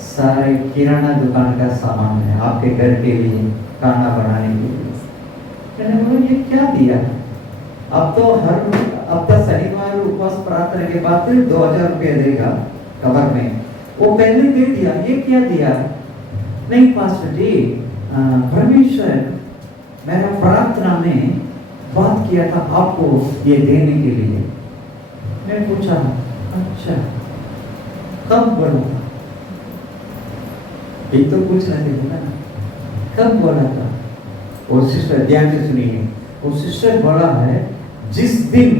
सारे किराना दुकान का सामान है आपके घर के लिए, खाना बनाने के लिए। मैंने बोला ये क्या दिया? अब तो हर हफ्ता शनिवार उपवास प्रार्थना के बाद फिर 2000 रुपया देगा कवर में, वो पहले दे दिया, ये क्या दिया? नहीं पास्टर जी, परमेश्वर मेरा प्रार्थना में बात किया था आपको ये देने के लिए। मैं पूछा, अच्छा कब बोला था? ये तो पूछना चाहिए ना, कब बोला था? वो सिस्टर, ध्यान से सुनिए, वो सिस्टर बोला है जिस दिन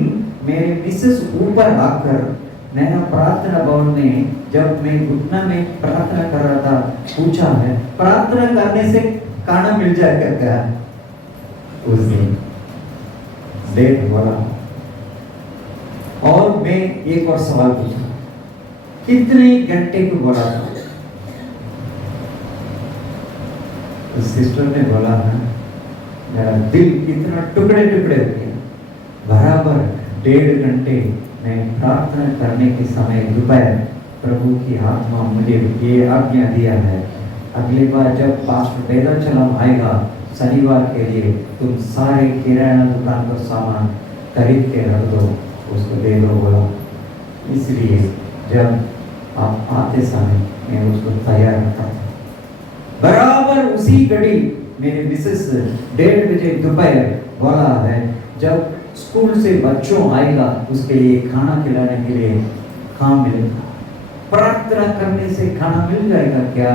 मेरे मिसेस ऊपर आकर मेरा प्रार्थना भवन में, जब मैं घुटना में प्रार्थना कर रहा था, पूछा है प्रार्थना करने से खाना मिल जाएगा क्या? उस दिन डेट बोला। और मैं एक और सवाल पूछा, कितने घंटे को बोला था? उस सिस्टर ने बोला ना, मेरा दिल कितना टुकड़े टुकड़े हो गया। बराबर 1.5 घंटे मैं प्रार्थना करने के समय दोपहर प्रभु की आत्मा मुझे ये आज्ञा दिया है, अगली बार जब पास्टर पैदल चलाम आएगा शनिवार के लिए, तुम सारे किराना दुकान का सामान खरीद के रख दो, उसको दे दो बोला। इसलिए जब आप आते समय मैं उसको तैयार रखा था। बराबर उसी घड़ी मेरे मिसेस 1:30 बजे दोपहर बोला है जब स्कूल से बच्चों आएगा उसके लिए खाना खिलाने के लिए कहाँ मिलेगा? प्रार्थना करने से खाना मिल जाएगा क्या?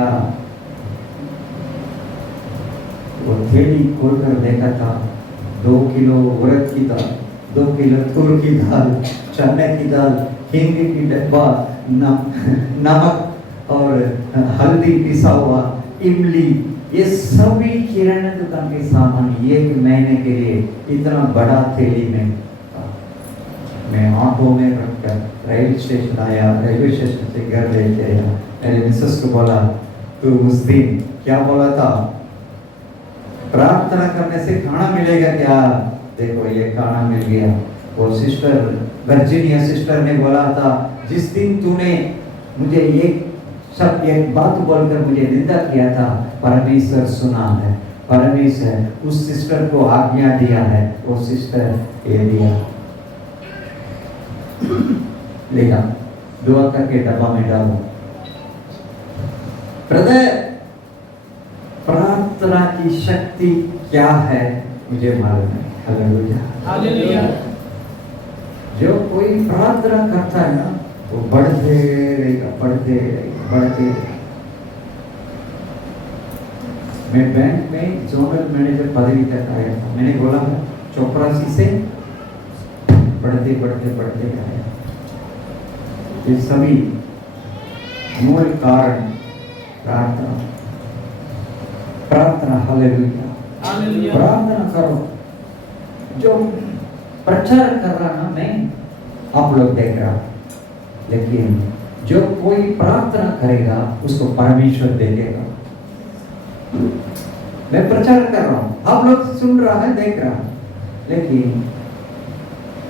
वो थैली खोलकर देखा था, 2 किलो उड़द की दाल, 2 किलो तूर की दाल, चने की दाल, हींग की डब्बा, नमक और हल्दी पिसा हुआ, इमली, ये सभी किराना दुकान के सामान 1 महीने के लिए इतना बड़ा थैली में था। मैं ऑटो में रखकर रेलवे स्टेशन आया, रेलवे स्टेशन से घर लेके आया। मेरे मिसेस को बोला, तू उस दिन क्या बोला था? प्रार्थना करने से खाना मिलेगा क्या? देखो ये खाना मिल गया। वो सिस्टर वर्जीनिया सिस्टर ने बोला था, जिस दिन तूने मुझे एक बात बोलकर मुझे निंदा किया था, परमेश्वर सुना है, परमेश्वर उस सिस्टर को आज्ञा दिया है, वो सिस्टर ये दिया लेगा, दुआ करके डब्बा में डालो। ब्रदर, प्रार्थना की शक्ति क्या है मुझे मालूम है। Hallelujah, hallelujah. जो कोई प्रार्थना करता है ना, वो बढ़ते रहेगा, बढ़ते रहेगा, बढ़ते रहेगा। मैं बैंक में जोनल मैनेजर पदवी तक आया था। मैंने बोला 84 से बढ़ते बढ़ते बढ़ते आया। ये सभी मूल कारण प्रार्थना, प्रार्थना। Hallelujah, hallelujah. प्रार्थना करो। जो प्रचार कर रहा ना मैं, आप लोग देख रहा, लेकिन जो कोई प्रार्थना करेगा उसको परमेश्वर देगा। मैं प्रचार कर रहा हूं, आप लोग सुन रहा है, देख रहा, लेकिन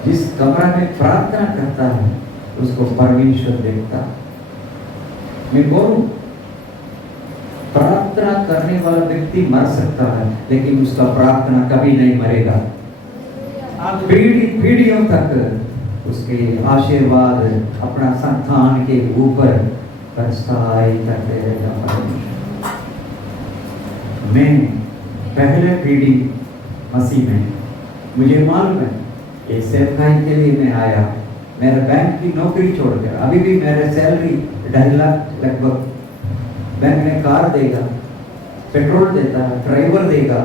जिस कमरा में प्रार्थना करता है उसको परमेश्वर देखता। मैं बोलूं, प्रार्थना करने वाला व्यक्ति मर सकता है, लेकिन उसका प्रार्थना कभी नहीं मरेगा। पीढ़ियों तक उसके आशीर्वाद अपना संतान के ऊपर बरसाई करते रहेगा। मैं पहले पीढ़ी मसीह में, मुझे मालूम है ये सेवकाई के लिए मैं आया। मेरे बैंक की नौकरी छोड़कर, अभी भी मेरे सैलरी 2.5 लाख लगभग, बैंक में कार देगा, पेट्रोल देता, ड्राइवर देगा,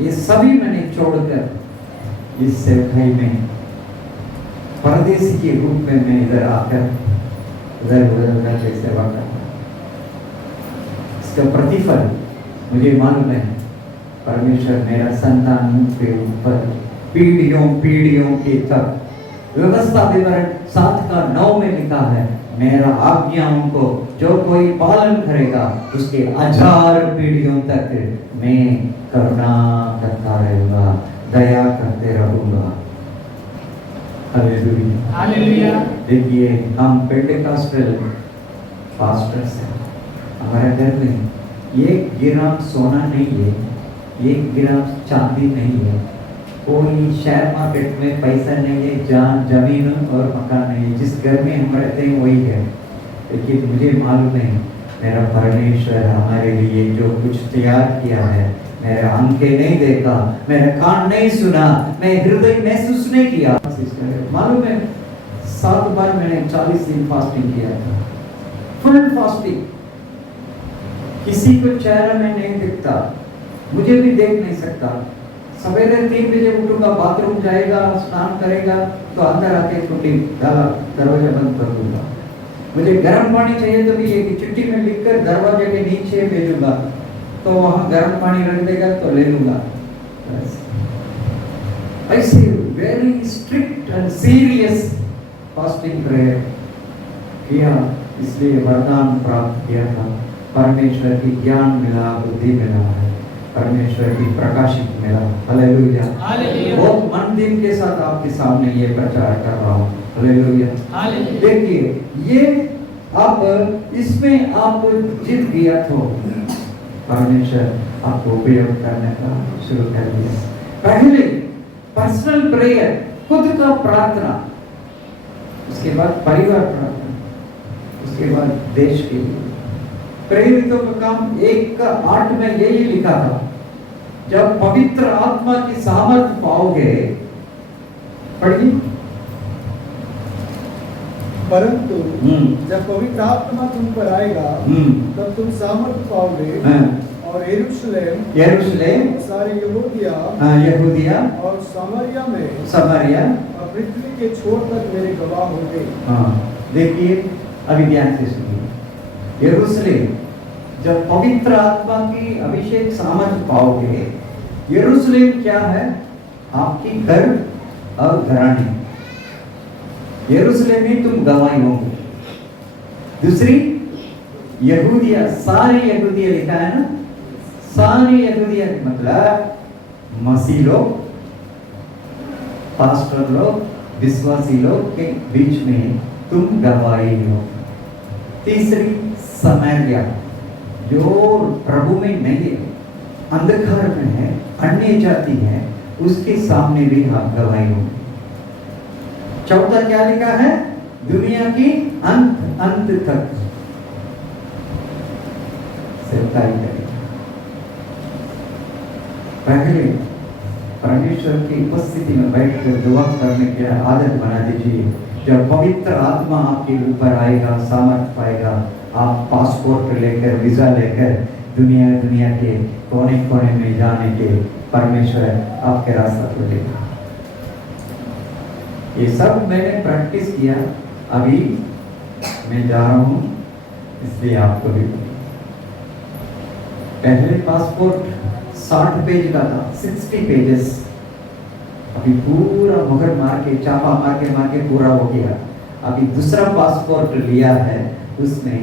ये सभी मैंने छोड़कर इस सेवकाई में परदेसी के रूप में मैं इधर आकर उधर सेवा करता। इसका प्रतिफल मुझे मालूम है, परमेश्वर मेरा संतान के ऊपर पीढ़ियों के तक, व्यवस्था विवरण 7:9 में लिखा है, मेरा आज्ञाओं को जो कोई पालन करेगा उसके 1000 पीढ़ियों तक मैं करुणा करता रहूंगा, दया करते रहूंगा। Hallelujah, hallelujah. देखिए हम पेंटेकॉस्टल पास्टर्स हैं। हमारे घर में 1 ग्राम सोना नहीं है, 1 ग्राम चांदी नहीं है, कोई शेयर मार्केट में पैसा नहीं है, जमीन और मकान नहीं है। जिस घर में हम रहते हैं वही है। लेकिन मुझे मालूम है मेरा परमेश्वर हमारे लिए जो कुछ तैयार किया है, मेरे आंखें नहीं देखा, मेरे कान नहीं सुना, मैं हृदय महसूस नहीं किया। मालूम है 7 बार मैंने 40 दिन फास्टिंग किया था, फुल फास्टिंग। किसी को चेहरा में नहीं दिखता, मुझे भी देख नहीं सकता। सवेरे 3 बजे उठूंगा, बाथरूम जाएगा, स्नान करेगा तो अंदर आके कुंडी डाला, दरवाजा बंद कर दूंगा। मुझे गर्म पानी चाहिए तो भी एक चिट्ठी में लिखकर दरवाजे के नीचे भेजूंगा, तो वहां गर्म पानी रख देगा तो ले लूंगा। ऐसे very strict and serious fasting prayer किया, इसलिए वरदान प्राप्त किया था। परमेश्वर की ज्ञान मिला, बुद्धि मिला है, परमेश्वर की प्रकाशित मिला। हालेलुया, बहुत मन दिन के साथ आपके सामने ये प्रचार कर रहा हूँ। हालेलुया। देखिए ये आप इसमें आप जीत गया तो परमेश्वर आपको उपयोग करने का शुरू कर दिया। पहले पर्सनल प्रेयर, खुद का प्रार्थना, उसके बाद परिवार प्रार्थना, उसके बाद देश के लिए। प्रेरितों का काम 1:8 में यही लिखा था, जब पवित्र आत्मा की सामर्थ पाओगे, पढ़िए। परंतु जब पवित्र आत्मा तुम पर आएगा तब तुम सामर्थ पाओगे और यरूशलेम सारे यहूदिया और सामरिया और पृथ्वी के छोर तक मेरे गवाह होंगे। देखिए, अभी ध्यान से सुनिए। यरूशलेम, जब पवित्र आत्मा की अभिषेक सामर्थ पाओगे, यरूशलेम क्या है? आपकी घर और घराने। यरूशलेम में तुम गवाही होंगे। दूसरी, यहूदिया, सारे यहूदिया लिखा है ना, सारे यहूदिया मतलब मसीह लोग, पास्टर लोग, विश्वासी लोग के बीच में तुम गवाही हो। तीसरी, समारिया, जो प्रभु में नहीं है, अंधकार में है, अन्य जाति है, उसके सामने भी आप गवाही हो। चौथा क्या लिखा है? दुनिया की अंत तक सेवकाई करें। पहले परमेश्वर की उपस्थिति में बैठकर दुआ करने की आदत बना दीजिए। जब पवित्र आत्मा आपके ऊपर आएगा, सामर्थ पाएगा, आप पासपोर्ट लेकर, वीजा लेकर दुनिया के कोने कोने में जाने के परमेश्वर आपके रास्ता खोलेगा। ये सब मैंने प्रैक्टिस किया, अभी मैं जा रहा हूँ, इसलिए आपको भी। पहले पासपोर्ट 60 पेज का था, 60 पेजेस। अभी पूरा मुहर मार के, चापा मार के पूरा हो गया। अभी दूसरा पासपोर्ट लिया है, उसमें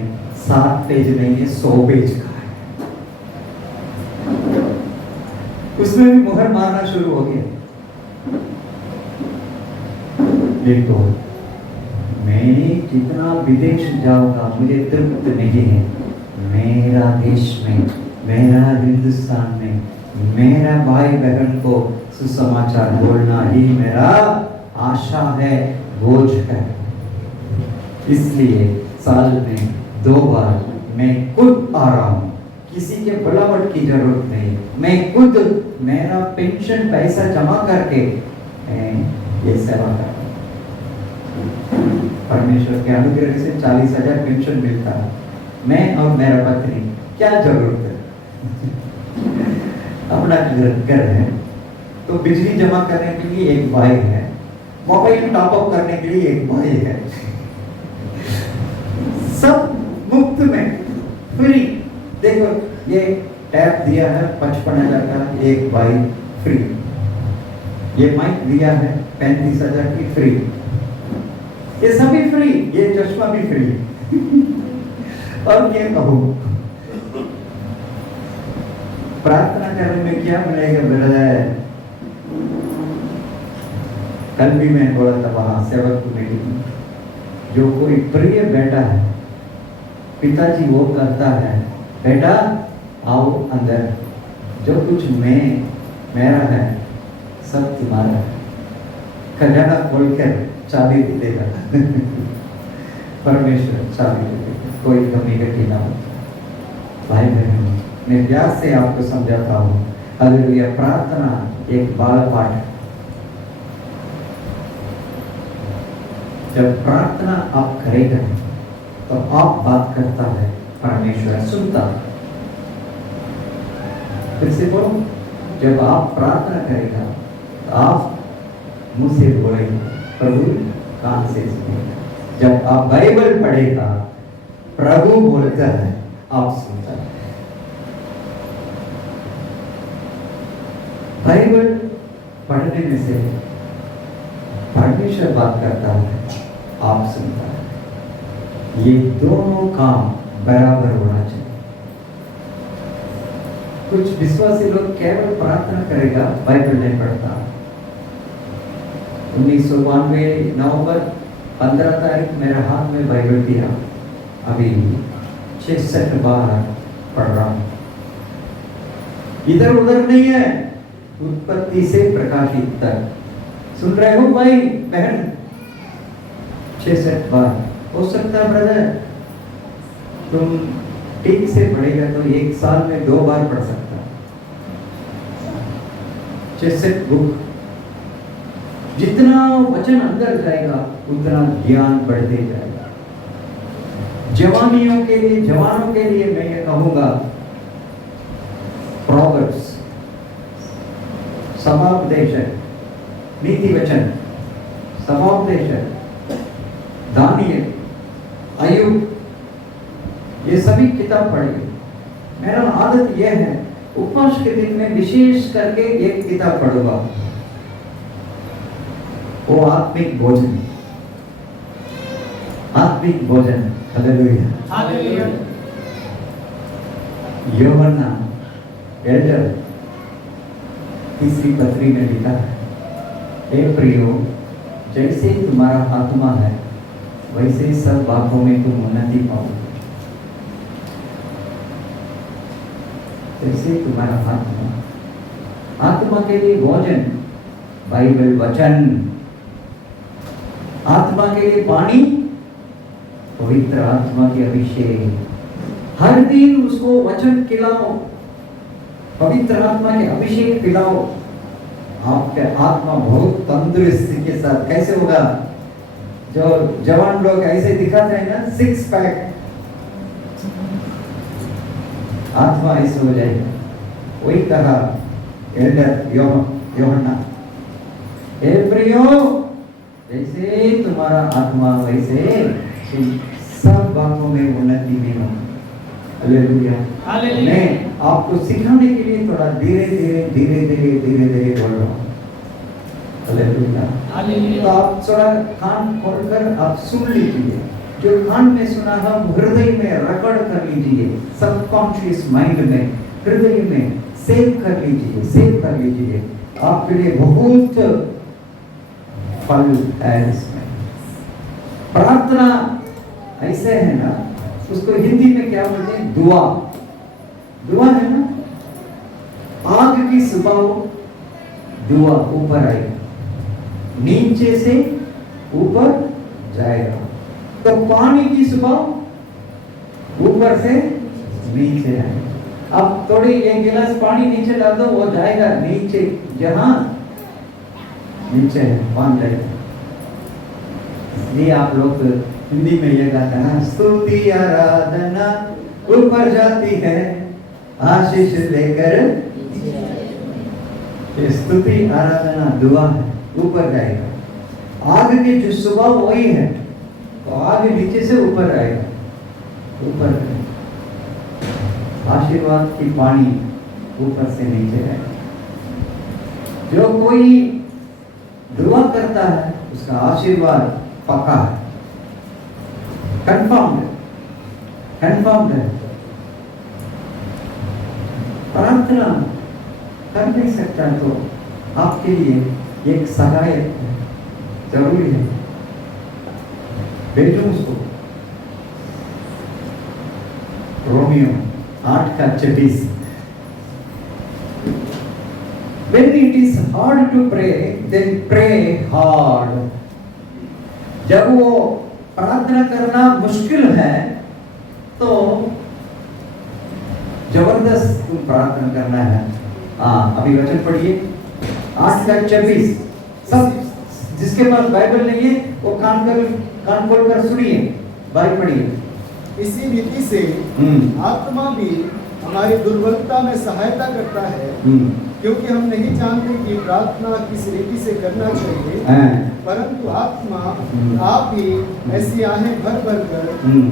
7 पेज नहीं है, 100 पेज का है। उसमें भी मुहर मारना शुरू हो गया। देखो, मैं जितना विदेश जाऊंगा मुझे तृप्त नहीं है। मेरा देश में, मेरा हिंदुस्तान में, मेरा भाई बहन को सुसमाचार बोलना ही मेरा आशा है, बोझ है। इसलिए साल में 2 बार मैं खुद आ रहा हूँ, किसी के बुलावट की जरूरत नहीं। मैं खुद मेरा पेंशन पैसा जमा करके ये सेवा करता हूँ। परमेश्वर के अनुग्रह से 40,000 पेंशन मिलता है। मैं और मेरा पत्नी, क्या जरूरत है? अपना घर है, तो बिजली जमा करने के लिए एक भाई है, मोबाइल टॉपअप करने के लिए एक भाई है, सब मुफ्त में, फ्री। देखो, ये टैप दिया है 55,000 का, एक भाई फ्री। ये माइक दिया है 35,000 की, फ्री। ये सभी फ्री, ये चश्मा भी फ्री। और क्या कहूं? प्रार्थना करने में क्या मिलेगा ब्रदर? कल भी मैं बोला था वहां सेवक मीटिंग में, जो कोई प्रिय बेटा है, पिताजी वो कहता है, बेटा आओ अंदर, जो कुछ मेरा है सब तुम्हारा है। खजाना खोलकर चाबी दे देगा। परमेश्वर चाबी दे देगा, कोई कमी घटी ना हो। भाई बहनों, मैं प्यार से आपको समझाता हूँ, हालेलुया। प्रार्थना एक बाल पाठ है। जब प्रार्थना आप करेगा तो आप बात करता है, परमेश्वर सुनता है। फिर से बोलो, जब आप प्रार्थना करेगा तो आप मुंह से बोलेगा, प्रभु कान से सुनेगा। जब आप बाइबल पढ़ेगा, प्रभु बोलता है, आप सुनता है। बाइबल पढ़ने में से परमेश्वर बात करता है, आप सुनता है। ये दोनों काम बराबर होना चाहिए। कुछ विश्वासी लोग केवल प्रार्थना करेगा, बाइबल नहीं पढ़ता। 1992 नवंबर 15 तारीख मेरे हाथ में बाइबल दिया, अभी 66 बार पढ़ रहा हूँ। इधर उधर नहीं है, उत्पत्ति से प्रकाशित तक। सुन रहे हो भाई बहन? 66 बार। हो सकता है ब्रदर तुम ठीक से पढ़ेगा तो एक साल में 2 बार पढ़ सकता। चेसेट बुक, जितना वचन अंदर जाएगा उतना ज्ञान बढ़ते जाएगा। जवानों के लिए मैं ये कहूंगा, प्रोवर्ब्स, समापदेश, नीति वचन, समापदेश, दानियल, अय्यूब, ये सभी किताब पढ़िए। मेरा आदत यह है, उपवास के दिन में विशेष करके एक किताब पढ़ूंगा, वो आत्मिक भोजन, आत्मिक भोजन। Hallelujah, hallelujah. यूहन्ना एल्डर तीसरी पत्री में लिखा है, हे प्रियो, जैसे तुम्हारा आत्मा है वैसे सब बातों में तुम उन्नति पाओगे। जैसे तुम्हारा आत्मा के लिए भोजन बाइबल वचन, आत्मा के लिए पानी पवित्र आत्मा के अभिषेक। हर दिन उसको वचन खिलाओ, पवित्र आत्मा के अभिषेक पिलाओ, आपके आत्मा बहुत तंदुरुस्ती के साथ कैसे होगा? जो जवान लोग ऐसे दिखाते हैं ना, 6 पैक, आत्मा ऐसे हो जाएगा। वही कहा एल्डर यूहन्ना, हे प्रियो, जैसे तुम्हारा आत्मा वैसे सब बातों में उन्नति भी हो। Hallelujah, hallelujah. मैं आपको सिखाने के लिए थोड़ा धीरे धीरे बोल रहा हूँ। Hallelujah, hallelujah. तो आप थोड़ा कान खोलकर आप सुन लीजिए, जो कान में सुना है हृदय में रगड़ कर लीजिए, सबकॉन्शियस माइंड में, हृदय में सेव कर लीजिए। आपके लिए बहुत फल है इसमें। प्रार्थना ऐसे है ना, उसको हिंदी में क्या बोलते हैं? दुआ है ना, आग की सुबह दुआ ऊपर आएगा, नीचे से ऊपर जाएगा। तो पानी की सुबह ऊपर से नीचे आएगा। अब थोड़ी एक गिलास पानी नीचे डाल दो, वो जाएगा नीचे, जहां नीचे है पानी जाएगा। इसलिए आप लोग हिंदी में ये गाते हैं, स्तुति आराधना ऊपर जाती है आशीष लेकर। स्तुति आराधना दुआ है, ऊपर जाएगा। आग की जो सुबह वही है, तो आग नीचे से ऊपर आएगा, ऊपर आशीर्वाद की पानी ऊपर से नीचे आएगा। जो कोई दुआ करता है उसका आशीर्वाद पक्का है, कंफर्म्ड है। प्रार्थना कर नहीं सकता तो आपके लिए एक सहायक जरूरी है, भेजो उसको। Romeo 8:26। When it is hard to pray, then pray hard. जब वो प्रार्थना करना मुश्किल है तो जबरदस्त तुम प्रार्थना करना है। अभी वचन पढ़िए 8:26। सब जिसके पास बाइबल नहीं है वो कान खोल कर सुनिए, बाइबल पढ़िए। इसी रीति से आत्मा भी हमारी दुर्बलता में सहायता करता है, क्योंकि हम नहीं जानते कि प्रार्थना किस रीति से करना चाहिए, परंतु आत्मा आप ही ऐसी आहें भर कर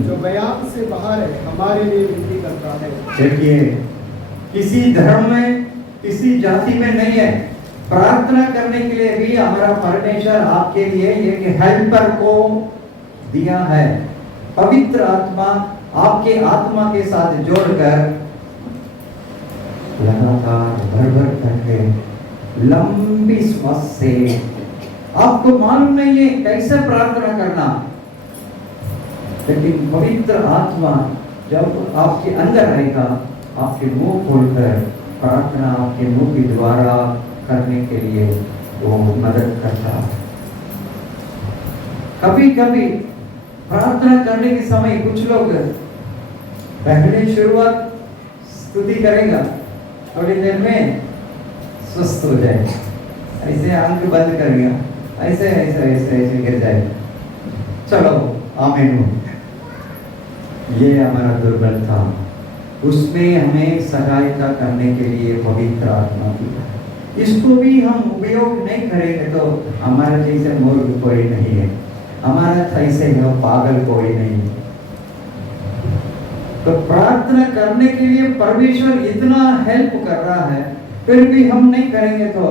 जो बयान से बाहर है हमारे लिए विनती करता है। देखिए, किसी धर्म में, किसी जाति में नहीं है, प्रार्थना करने के लिए भी हमारा परमेश्वर आपके लिए एक हेल्पर को दिया है। पवित्र आत्मा आपके आत्मा के साथ जोड़कर लगातार भर करके लंबी श्वास से, आपको मालूम नहीं है कैसे प्रार्थना करना, लेकिन पवित्र आत्मा जब आपके अंदर आएगा, आपके मुंह खोलकर प्रार्थना आपके मुंह के द्वारा करने के लिए वो मदद करता है। कभी कभी प्रार्थना करने के समय कुछ लोग पहले शुरुआत स्तुति करेगा, थोड़ी देर में स्वस्थ हो जाए। ऐसे आंख बंद कर गया, ऐसे ऐसे ऐसे ऐसे गिर जाए। चलो आमीन। ये हमारा दुर्बल था, उसमें हमें सहायता करने के लिए पवित्र आत्मा दिया। इसको भी हम उपयोग नहीं करेंगे तो हमारा जैसे मूर्ख कोई नहीं है, हमारा ऐसे है पागल कोई नहीं है। तो प्रार्थना करने के लिए परमेश्वर इतना हेल्प कर रहा है, फिर भी हम नहीं करेंगे तो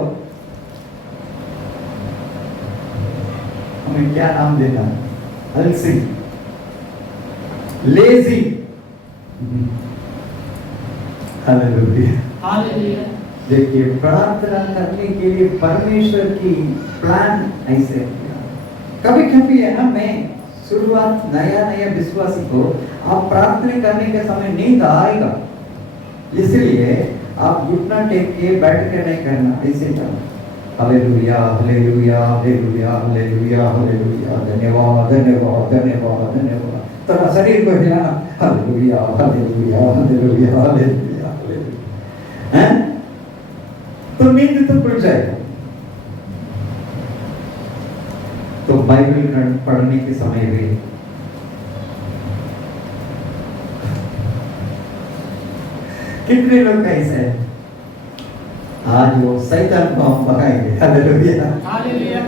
हमें क्या नाम देना? अलसी, लेजी। Hallelujah, hallelujah. देखिए, प्रार्थना करने के लिए परमेश्वर की प्लान ऐसे किया। कभी कभी है ना, मैं शुरुआत नया विश्वासी को आप प्रार्थना करने के समय नींद आएगा, इसलिए आप घुटना टेक के बैठ के नहीं करना, ऐसे करना। Hallelujah, hallelujah, hallelujah, hallelujah, hallelujah, धन्यवाद, धन्यवाद, धन्यवाद, धन्यवाद। तो शरीर को हिलाना, hallelujah, hallelujah, hallelujah, hallelujah, hallelujah. हैं? तो नींद तो खुल जाएगा। तो बाइबल पढ़ने के समय भी कितने लोग ऐसे हैं, आज वो शैतान को हम भगाएंगे। Hallelujah, hallelujah.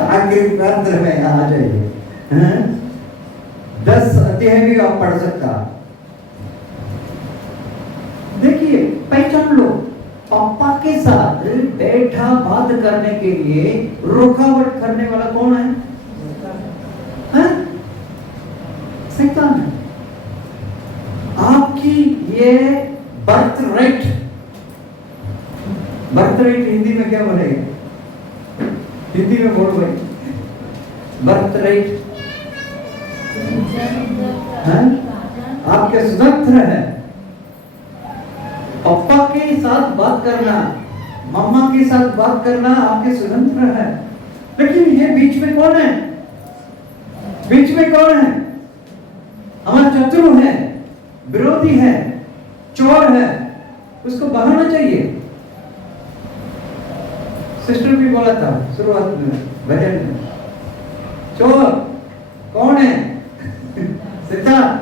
आखिरी प्रार्थना में आ जाइए। 10 अध्याय भी आप पढ़ सकता। देखिए, पहचान लो, पापा के साथ बैठा बात करने के लिए रुकावट करने वाला कौन है? शैतान है। आपकी ये बर्थ रेट हिंदी में क्या बोलेगा? हिंदी में बोल भाई, बर्थ रेट आपके स्वतंत्र है। पापा के साथ बात करना, मम्मा के साथ बात करना आपके स्वतंत्र है। लेकिन ये बीच में कौन है? बीच में कौन है? हमारा शत्रु है, विरोधी है, चोर है, उसको भगाना चाहिए। सिस्टर भी बोला था शुरुआत में भजन में, चोर कौन है? शैतान।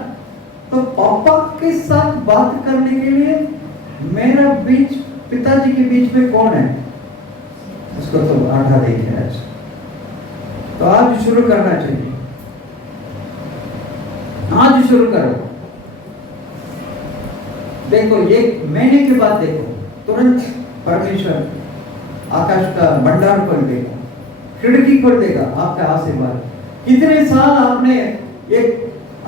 तो पापा के साथ बात करने के लिए मेरा बीच, पिताजी के बीच में कौन है? उसको तो आधा देखिए आज। तो आज शुरू करना चाहिए, आज शुरू करो। देखो, ये महीने के बाद देखो, तुरंत परमेश्वर आकाश का भंडार खोल देगा, खिड़की खोल देगा आपका आशीर्वाद। कितने साल आपने एक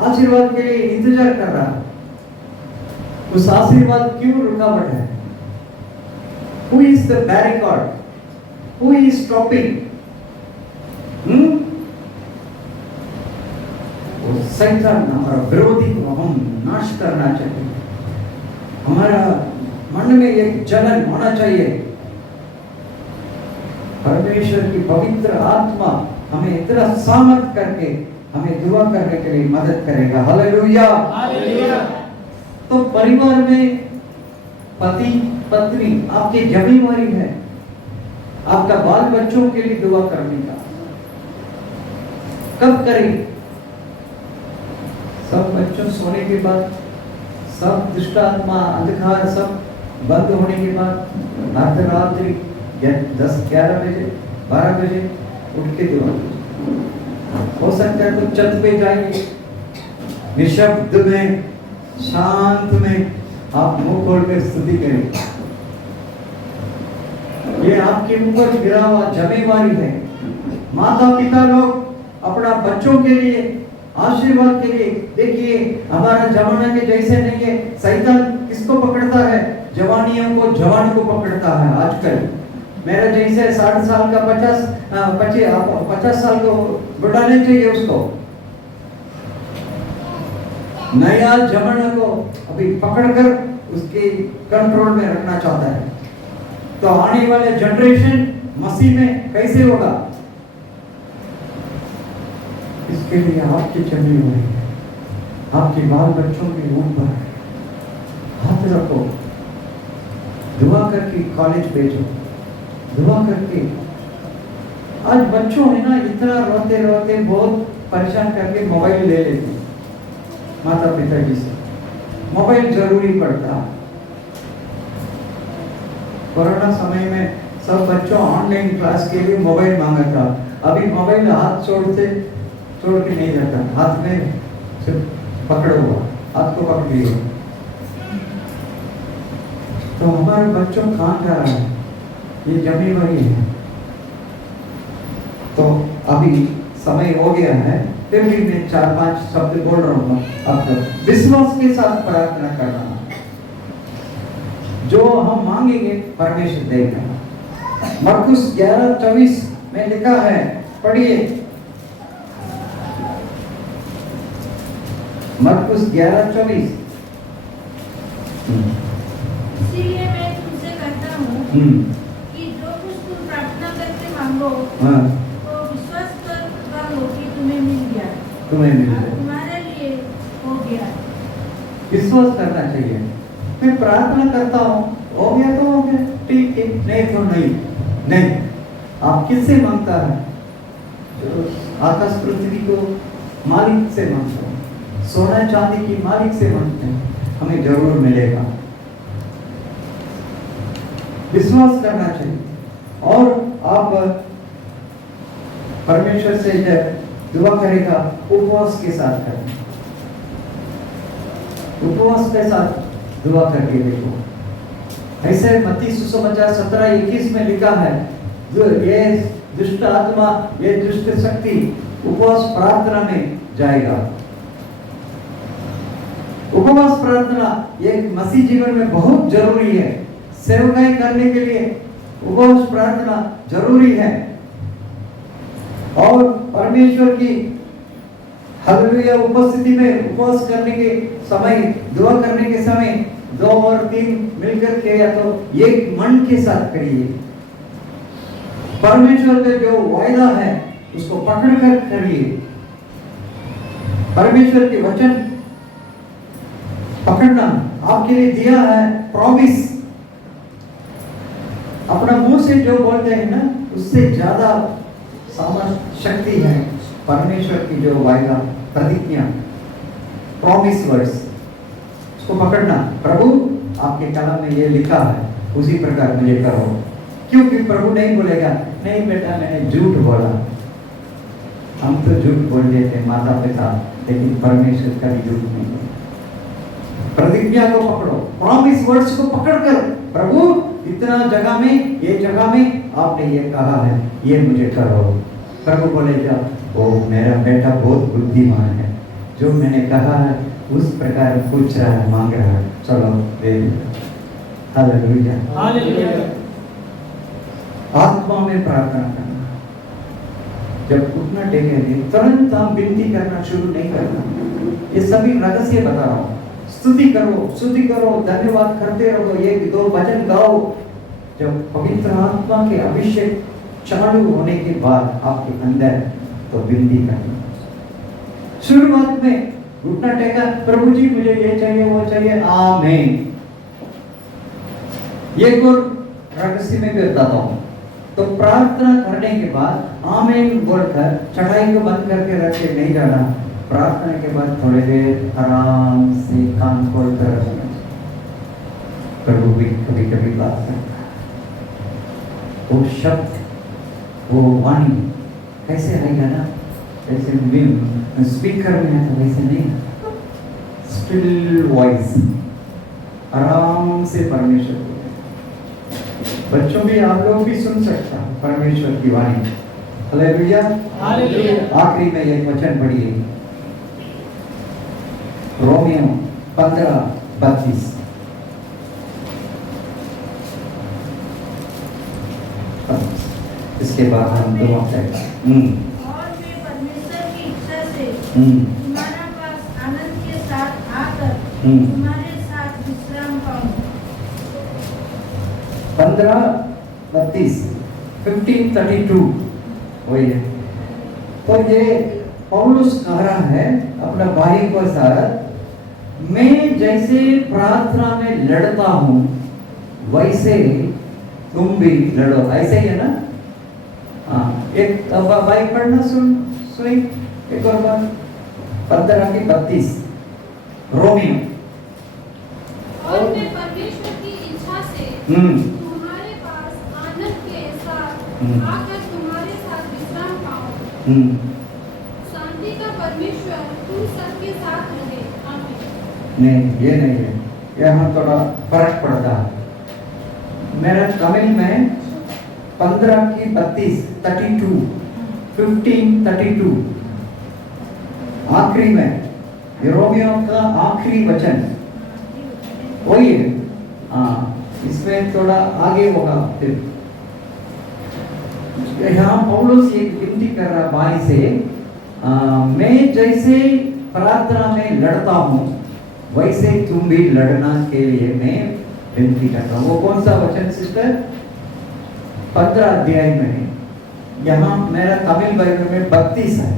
आशीर्वाद के लिए इंतजार कर रहा, उस आशीर्वाद क्यों रुकावट है? Who is the barricade? Who is stopping? वो शैतान, हमारा विरोधी को हम नाश करना चाहिए। हमारा मन में एक जलन होना चाहिए। परमेश्वर की पवित्र आत्मा हमें इतना सामर्थ करके हमें दुआ करने के लिए मदद करेगा। Hallelujah, hallelujah. तो परिवार में पति पत्नी आपकी जिम्मेवारी है, आपका बाल बच्चों के लिए दुआ करने का। कब करें? सब बच्चों सोने के बाद, सब दुष्ट आत्मा अंधकार सब बंद होने के बाद, रात्रि 10-11 बजे 12 बजे उठ के दुआ। हो सकता है तो छत पे जाइए, निशब्द में, शांत में आप मुंह खोल कर स्तुति करें। ये आपके ऊपर गिरा हुआ जिम्मेवारी है। माता पिता लोग अपना बच्चों के लिए, आशीर्वाद के लिए, देखिए हमारा जमाना के जैसे नहीं है। शैतान किसको पकड़ता है? जवानियों को, जवान को पकड़ता है आजकल। मेरा जैसे 60 साल का 50 साल को बुढ़ा नहीं चाहिए उसको। नया जमाना को अभी पकड़कर उसके कंट्रोल में रखना चाहता है। तो आने वाले जनरेशन मसीह में कैसे होगा? इसके लिए आपकी जिम्मेदारी है। आपके बाल बच्चों के ऊपर हाथ रखो, दुआ करके कॉलेज भेजो, दुआ करके। आज बच्चों है ना इतना रोते रोते बहुत परेशान करके मोबाइल ले लेते माता पिता जी से। मोबाइल जरूरी पड़ता। कोरोना समय में सब बच्चों ऑनलाइन क्लास के लिए मोबाइल मांगा था। अभी मोबाइल हाथ छोड़ के नहीं जाता, हाथ में सिर्फ पकड़ो हुआ, हाथ को पकड़ लियो। तो हमारे बच्चों कहाँ जा रहा है, ये जमी वही है। तो अभी समय हो गया है, फिर भी मैं 4-5 शब्द बोल रहा हूँ। अब तो विश्वास के साथ प्रार्थना करना, जो हम मांगेंगे परमेश्वर देगा। मरकुस 11:24 में लिखा है, पढ़िए। मरकुस 11:24। इसीलिए मैं तुमसे कहता हूँ कि जो कुछ तुम प्रार्थना करके मांगो तो विश्वास कर लो कि तुम्हें मिल गया, तुम्हारे लिए हो गया। विश्वास करना चाहिए। मैं प्रार्थना करता हूँ, हो गया तो हो गया, ठीक है, नहीं तो नहीं। आप किससे मांगता है? जो आकाश पृथ्वी को मालिक से मांगता है, सोना चांदी की मालिक से मांगते हैं, हमें जरूर मिलेगा। विश्वास करना चाहिए। और आप परमेश्वर से जब दुआ करेगा, उपवास के साथ करें। उपवास के साथ दुआ करके देखो। ऐसे मत्ती सुसमाचार 17:21 में लिखा है, जो ये दुष्ट आत्मा, ये दुष्ट शक्ति उपवास प्रार्थना में जाएगा। उपवास प्रार्थना ये मसीह जीवन में बहुत जरूरी है। सेवकाई करने के लिए उपवास प्रार्थना जरूरी है। और परमेश्वर की हालेलुया उपस्थिति में उपवास करने के समय, दुआ करने के समय 2 और 3 मिलकर के या तो एक मन के साथ करिए। परमेश्वर का जो वायदा है उसको पकड़ कर करिए। परमेश्वर के वचन पकड़ना आपके लिए दिया है प्रॉमिस। अपना मुंह से जो बोलते हैं ना, उससे ज्यादा सामर्थ्य शक्ति है परमेश्वर की जो वायदा, प्रतिज्ञा, प्रॉमिस वर्ड्स, उसको पकड़ना। प्रभु आपके कलम में ये लिखा है, उसी प्रकार मुझे करो। क्योंकि प्रभु नहीं बोलेगा, नहीं बेटा मैंने झूठ बोला। हम तो झूठ बोल देते माता पिता, लेकिन परमेश्वर का भी झूठ नहीं बोला। प्रतिज्ञा को पकड़ो, प्रॉमिस वर्ड्स को पकड़कर, प्रभु इतना जगह में, ये जगह में आपने ये कहा है, ये मुझे करो। प्रभु बोलेगा, ओ मेरा बेटा बहुत बुद्धिमान है, जो मैंने कहा है उस प्रकार पूछ रहा है, मांग रहा है, चलो दे दो। Hallelujah, hallelujah. आत्मा में प्रार्थना करना। जब उठना टेकेंगे तुरंत हम विनती करना शुरू नहीं करना। ये सभी रहस्य बता रहा हूँ। स्तुति करो, धन्यवाद करते रहो, 1-2 भजन गाओ। जब पवित्र आत्मा के अभिषेक चालू होने के बाद आपके अंदर, तो विनती करना। शुरुआत में घुटना टेका, प्रभु जी मुझे ये चाहिए, वो चाहिए, आमीन। ये और रहस्य में भी बताता हूँ। तो प्रार्थना करने के बाद आमीन बोलकर चढ़ाई को बंद करके रख के नहीं जाना। प्रार्थना के बाद थोड़ी देर आराम से कान खोलकर रखना। प्रभु भी कभी कभी बात करता है। वो शब्द, वो वाणी कैसे आएगा ना, जैसे स्पीकर में है तो वैसे नहीं, स्टिल वॉइस, आराम से परमेश्वर को। बच्चों भी, आप लोग भी सुन सकता परमेश्वर की वाणी। Hallelujah, hallelujah. आखिरी में एक वचन पढ़िए, रोमियो 15:32। इसके बाद हम दुआ करेंगे। और वे परमेश्वर की इच्छा से तुम्हारा पास आनंद के साथ आकर तुम्हारे साथ विश्राम पाऊं। 15:32, 15:32 वही है। तो ये पौलुस कह रहा है अपना भाई को साथ, मैं जैसे प्रार्थना में लड़ता हूँ वैसे तुम भी लड़ो, ऐसे ही है ना। हाँ, एक भाई पढ़ना सुनी एक और बार 15:32 रोमियो। और मैं परमेश्वर की इच्छा से तुम्हारे पास आनंद के साथ आकर तुम्हारे साथ विश्राम पाऊं। शांति का परमेश्वर तुम सबके साथ रहे। आमीन। नहीं, ये नहीं है, यहाँ थोड़ा फर्क पड़ता है। मेरा तमिल में 15:32 15:32 आखिरी में रोमियो का आखिरी वचन वही है। हाँ, इसमें थोड़ा आगे होगा। फिर यहाँ पौलुस एक विनती कर रहा भाई से, मैं जैसे प्रार्थना में लड़ता हूँ वैसे तुम भी लड़ना के लिए मैं विनती करता हूँ। वो कौन सा वचन सिस्टर? 15 अध्याय में। यहाँ मेरा तमिल बाइबल में 32 है,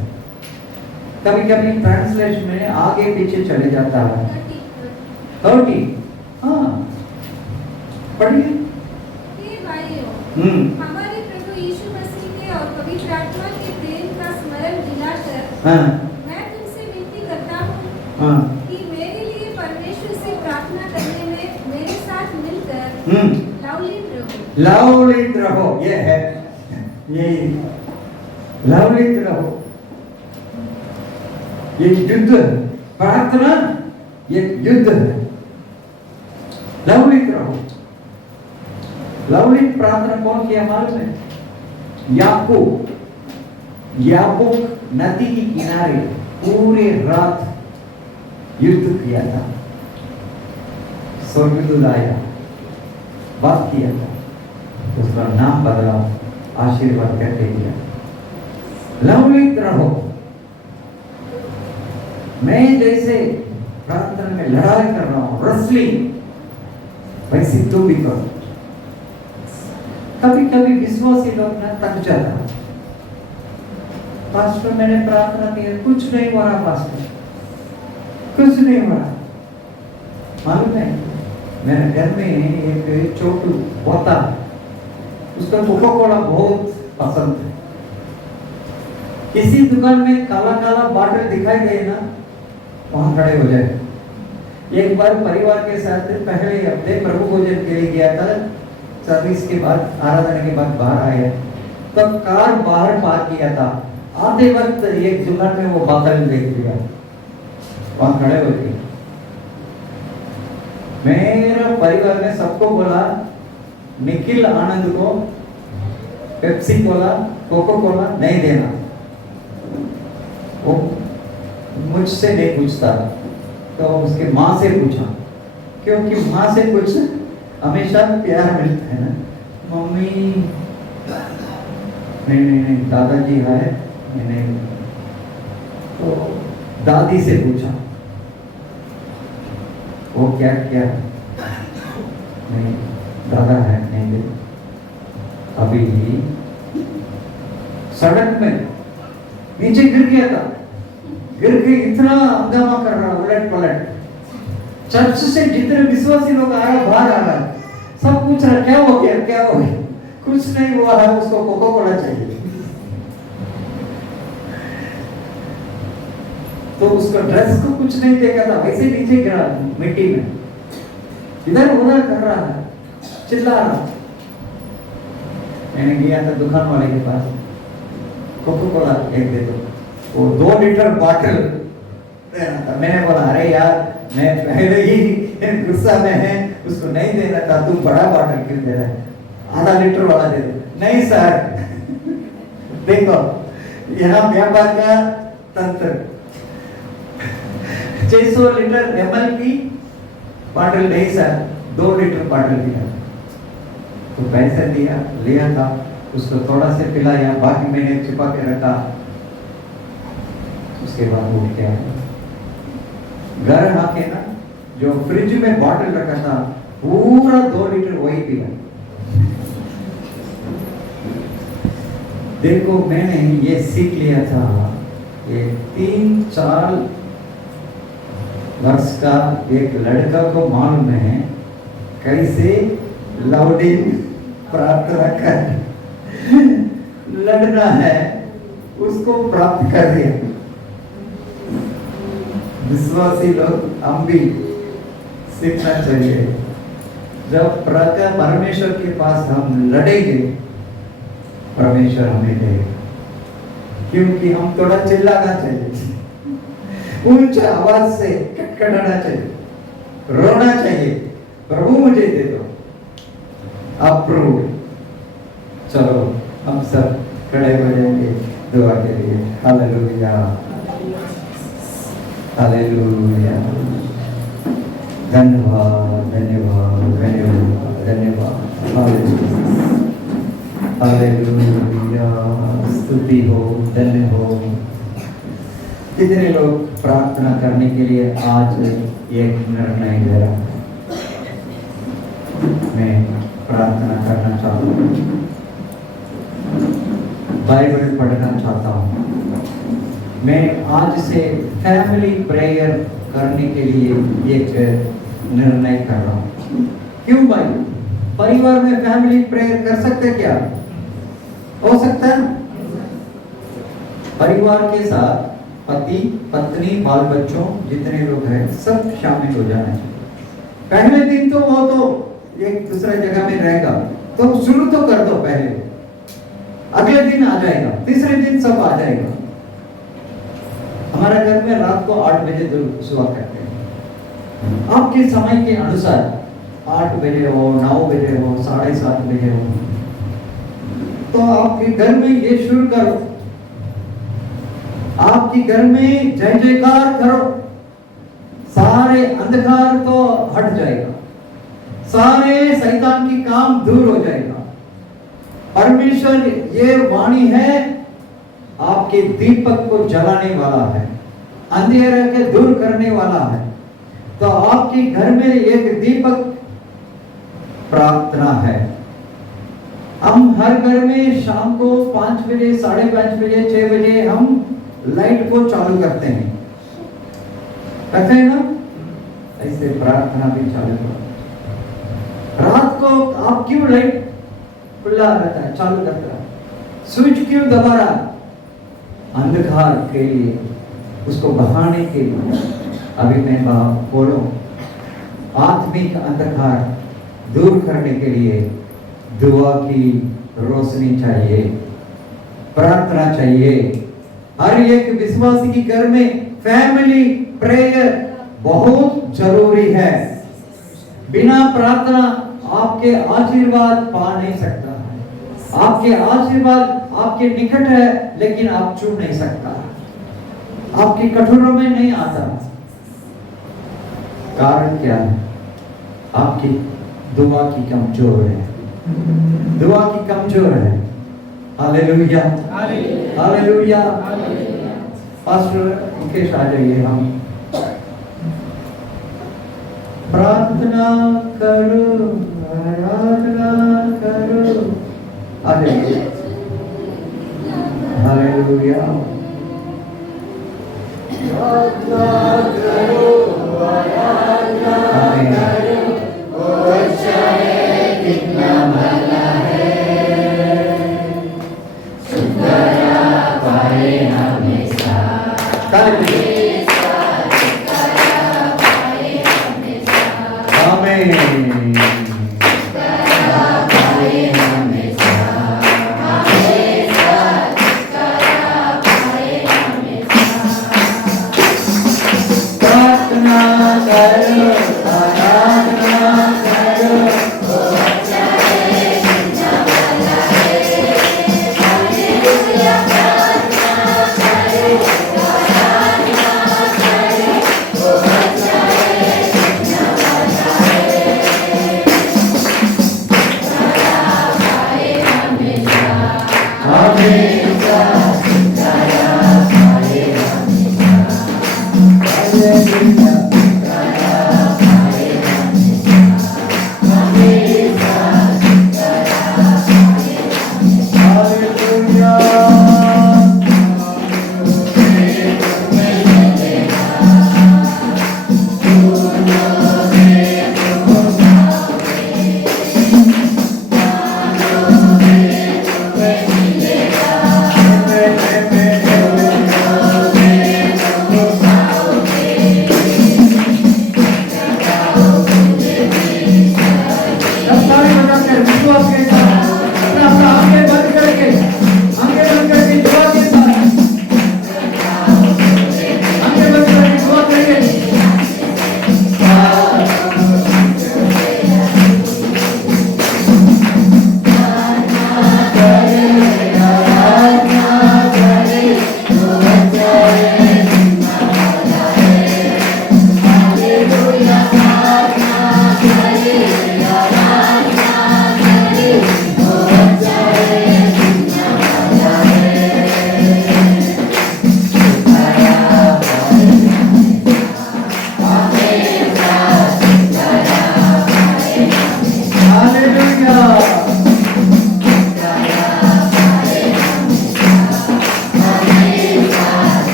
कभी कभी ट्रांसलेशन में आगे पीछे चले जाता है। 30। हाँ, पढ़िए। हमारे प्रभु यीशु मसीह के और पवित्र आत्मा के प्रेम का स्मरण दिलाकर मैं तुमसे विनती करता हूँ कि मेरे लिए परमेश्वर से प्रार्थना करने में मेरे साथ मिलकर लवलित रहो। ये है, ये लवलित रहो। ये युद्ध प्रार्थना, ये युद्ध है। लवलित रहो। लवलित प्रार्थना कौन किया मालूम है? याकूब नदी के किनारे पूरे रात युद्ध किया था। स्वर्गदूत आया, बात किया था, उसका नाम बदला, आशीर्वाद करके दिया। लवलित रहो। मैं जैसे प्रार्थना में लड़ाई कर रहा हूं, रेसलिंग, वैसे तुम भी करो। कभी कभी विश्वासी लोग ना थक जाता है। पास्टर मैंने प्रार्थना की, कुछ नहीं हो रहा पास्टर, कुछ नहीं हो रहा। मालूम है, मेरे घर में एक छोटू पोता, उसका कोका कोला बहुत पसंद है। किसी दुकान में काला काला बॉटल दिखाई दे ना, वहां खड़े हो जाए। एक बार परिवार के साथ पहले हफ्ते प्रभु भोजन के लिए गया था, सर्विस के बाद, आराधना के बाद बाहर आया, तब कार बाहर पार्क किया था। आधे वक्त एक दुकान में वो बोतल देख लिया, वहां खड़े हो गए। मेरा परिवार में सबको बोला, निखिल आनंद को पेप्सी कोला, कोको कोला नहीं देना। वो मुझसे नहीं पूछता, तो उसके माँ से पूछा, क्योंकि माँ से कुछ हमेशा प्यार मिलता है ना। मम्मी नहीं दादाजी है नहीं, तो दादी से पूछा, वो क्या क्या नहीं, दादा है नहीं दे। अभी सड़क में नीचे गिर गया था, गिर के इतना हंगामा कर रहा, उलट पलट। चर्च से जितने विश्वासी लोग आए बाहर आ रहा, सब पूछ रहा क्या हो गया, क्या हो गया। कुछ नहीं हुआ है, उसको कोको कोला चाहिए। तो उसका ड्रेस को कुछ नहीं देखा था, वैसे नीचे गिरा मिट्टी में, इधर उधर कर रहा है, चिल्ला रहा। मैंने गया था दुकान वाले के पास, कोको कोला एक दे दो। वो 2 लीटर बॉटल देना था। मैंने बोला अरे यार, मैं पहले ही गुस्सा में है, उसको नहीं देना था, तू बड़ा बॉटल क्यों दे रहा है, आधा लीटर वाला दे दे। नहीं सर, देखो यहाँ व्यापार का तंत्र, 600 लीटर ml की बॉटल नहीं सर, 2 लीटर बॉटल दिया। तो पैसा दिया, लिया था, उसको थोड़ा से पिलाया, बाकी मैंने छुपा के रखा। उसके बाद वो क्या घर आके ना, जो फ्रिज में बॉटल रखा था, पूरा 2 लीटर वही पिया। देखो मैंने ये सीख लिया था, ये 3-4 वर्ष का एक लड़का को मालूम है कैसे लाउडिंग प्रार्थना कर, लड़ना है उसको प्राप्त कर दिया। विश्वासी लोग हम भी सीखना चाहिए, जब परमेश्वर के पास हम लड़ेंगे परमेश्वर हमें देगा, क्योंकि हम थोड़ा चिल्लाना चाहिए, ऊंचा आवाज से कटकटाना चाहिए, रोना चाहिए, प्रभु मुझे दे दो, अप्रूव। चलो हम सब खड़े हो जाएंगे दुआ के लिए। Hallelujah, hallelujah. धन्यवाद, धन्यवाद, धन्यवाद, धन्यवाद। हालेलुया, स्तुति हो, धन्य हो। कितने लोग प्रार्थना करने के लिए आज एक निर्णय ले रहा है, मैं प्रार्थना करना चाहता हूँ, बाइबल पढ़ना चाहता हूँ, मैं आज से फैमिली प्रेयर करने के लिए एक निर्णय कर रहा हूँ। क्यों भाई, परिवार में फैमिली प्रेयर कर सकते क्या? हो सकता है। परिवार के साथ पति पत्नी बाल बच्चों जितने लोग हैं सब शामिल हो जाना चाहिए। पहले दिन तो वो तो एक दूसरे जगह में रहेगा, तो शुरू तो कर दो पहले, अगले दिन आ जाएगा, तीसरे दिन सब आ जाएगा। हमारे घर में रात को 8 बजे सुबह करते हैं, आपके समय के अनुसार 8 बजे हो, 9 बजे हो, 7:30 बजे हो, तो आपके घर में ये शुरू करो। आपके घर में जय जयकार करो, सारे अंधकार तो हट जाएगा, सारे शैतान की काम दूर हो जाएगा। परमेश्वर ये वाणी है, आपके दीपक को जलाने वाला है, अंधेरे के दूर करने वाला है। तो आपके घर में एक दीपक प्रार्थना है। हम हर घर में शाम को 5 बजे, 5:30 बजे, 6 बजे हम लाइट को चालू करते हैं, करते हैं ना? ऐसे प्रार्थना भी चालू करो। रात को आप क्यों लाइट खुला रहता है, चालू करता है, स्विच क्यों दबा रहा? अंधकार के लिए, उसको बहाने के लिए। अभी मैं बोलो, आत्मिक अंधकार दूर करने के लिए दुआ की रोशनी चाहिए, प्रार्थना चाहिए। हर एक विश्वासी के घर में फैमिली प्रेयर बहुत जरूरी है। बिना प्रार्थना आपके आशीर्वाद पा नहीं सकता। आपके आशीर्वाद आपके निकट है, लेकिन आप छू नहीं सकता, आपके कटोरों में नहीं आता। कारण क्या है? आपकी दुआ की कमजोर है, दुआ की कमजोर है। Hallelujah, hallelujah. पास्टर मुकेश आ जाइए, हम प्रार्थना करो, आराधना करो, आ जाइए। हालेलुया, प्रार्थना करो, आराधना करो, वो अच्छा है, कितना भला है, सुंदरा पाए हमेशा,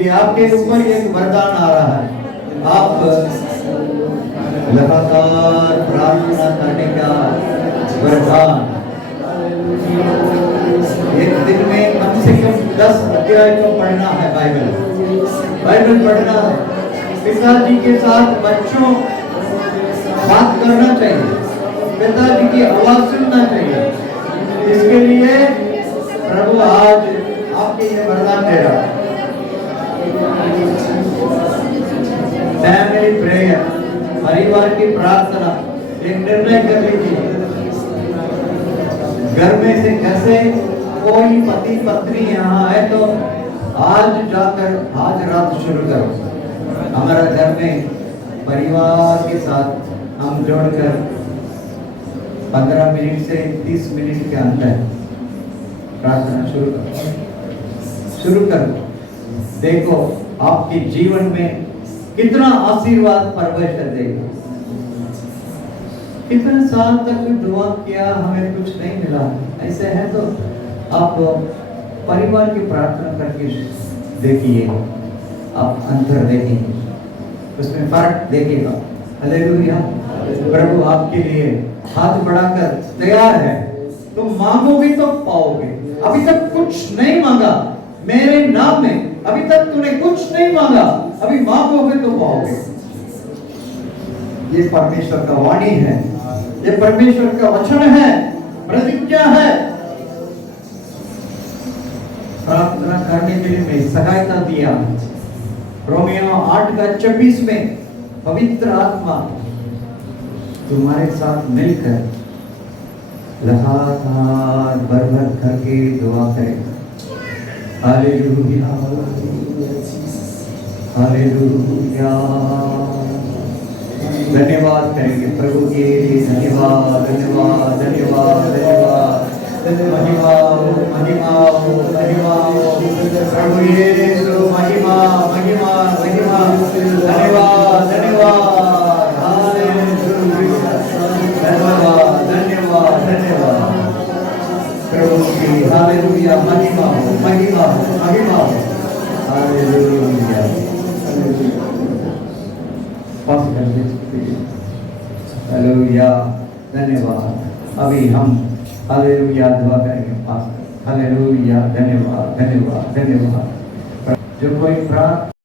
लिए आपके ऊपर एक वरदान आ रहा है। आप लगातार प्रार्थना करने का वरदान, एक दिन में कम से कम 10 अध्याय तो पढ़ना है। बाइबल पढ़ना है। पिताजी के साथ बच्चों बात करना चाहिए, पिताजी की आवाज सुनना चाहिए। इसके लिए प्रभु आज आपके ये वरदान दे रहा है। फैमिली प्रेयर, परिवार की प्रार्थना, एक निर्णय कर लीजिए। घर में से कैसे कोई पति पत्नी यहाँ है तो आज जाकर आज रात शुरू करो। हमारा घर में परिवार के साथ हम जोड़कर 15 मिनट से 30 मिनट के अंदर प्रार्थना शुरू करो। देखो आपके जीवन में कितना आशीर्वाद परमेश्वर देगा। कितने साल तक दुआ किया, हमें कुछ नहीं मिला, ऐसे है तो आप परिवार की प्रार्थना करके देखिए, आप अंतर देखेंगे, उसमें फर्क देखेगा। हालेलुया। प्रभु आपके लिए हाथ बढ़ाकर तैयार है। तुम मांगोगे तो पाओगे। अभी तक कुछ नहीं मांगा मेरे नाम में, अभी तक तूने कुछ नहीं मांगा, अभी मांगोगे तो पाओगे। ये परमेश्वर का वाणी है, ये परमेश्वर का वचन है, प्रतिज्ञा है। प्रार्थना करने के लिए मैं सहायता दिया। रोमियो 8:26 में पवित्र आत्मा तुम्हारे साथ मिलकर लगातार भर करके दुआ करेगा। Hallelujah, hallelujah. धन्यवाद करेंगे प्रभु के लिए। धन्यवाद, धन्यवाद, धन्यवाद, धन्यवाद। महिमा, महिमा, महिमा प्रभु यीशु, महिमा, महिमा, महिमा। धन्यवाद, धन्यवाद, हालेलुया। धन्यवाद, धन्यवाद, धन्यवाद प्रभु की। हालेलुया, महिमा, महिमा, महिमा। हालेलुया। हालेलुया, धन्यवाद। अभी हम हालेलुया दुआ करेंगे पास। हालेलुया, धन्यवाद, धन्यवाद, धन्यवाद। जो कोई प्रार्थना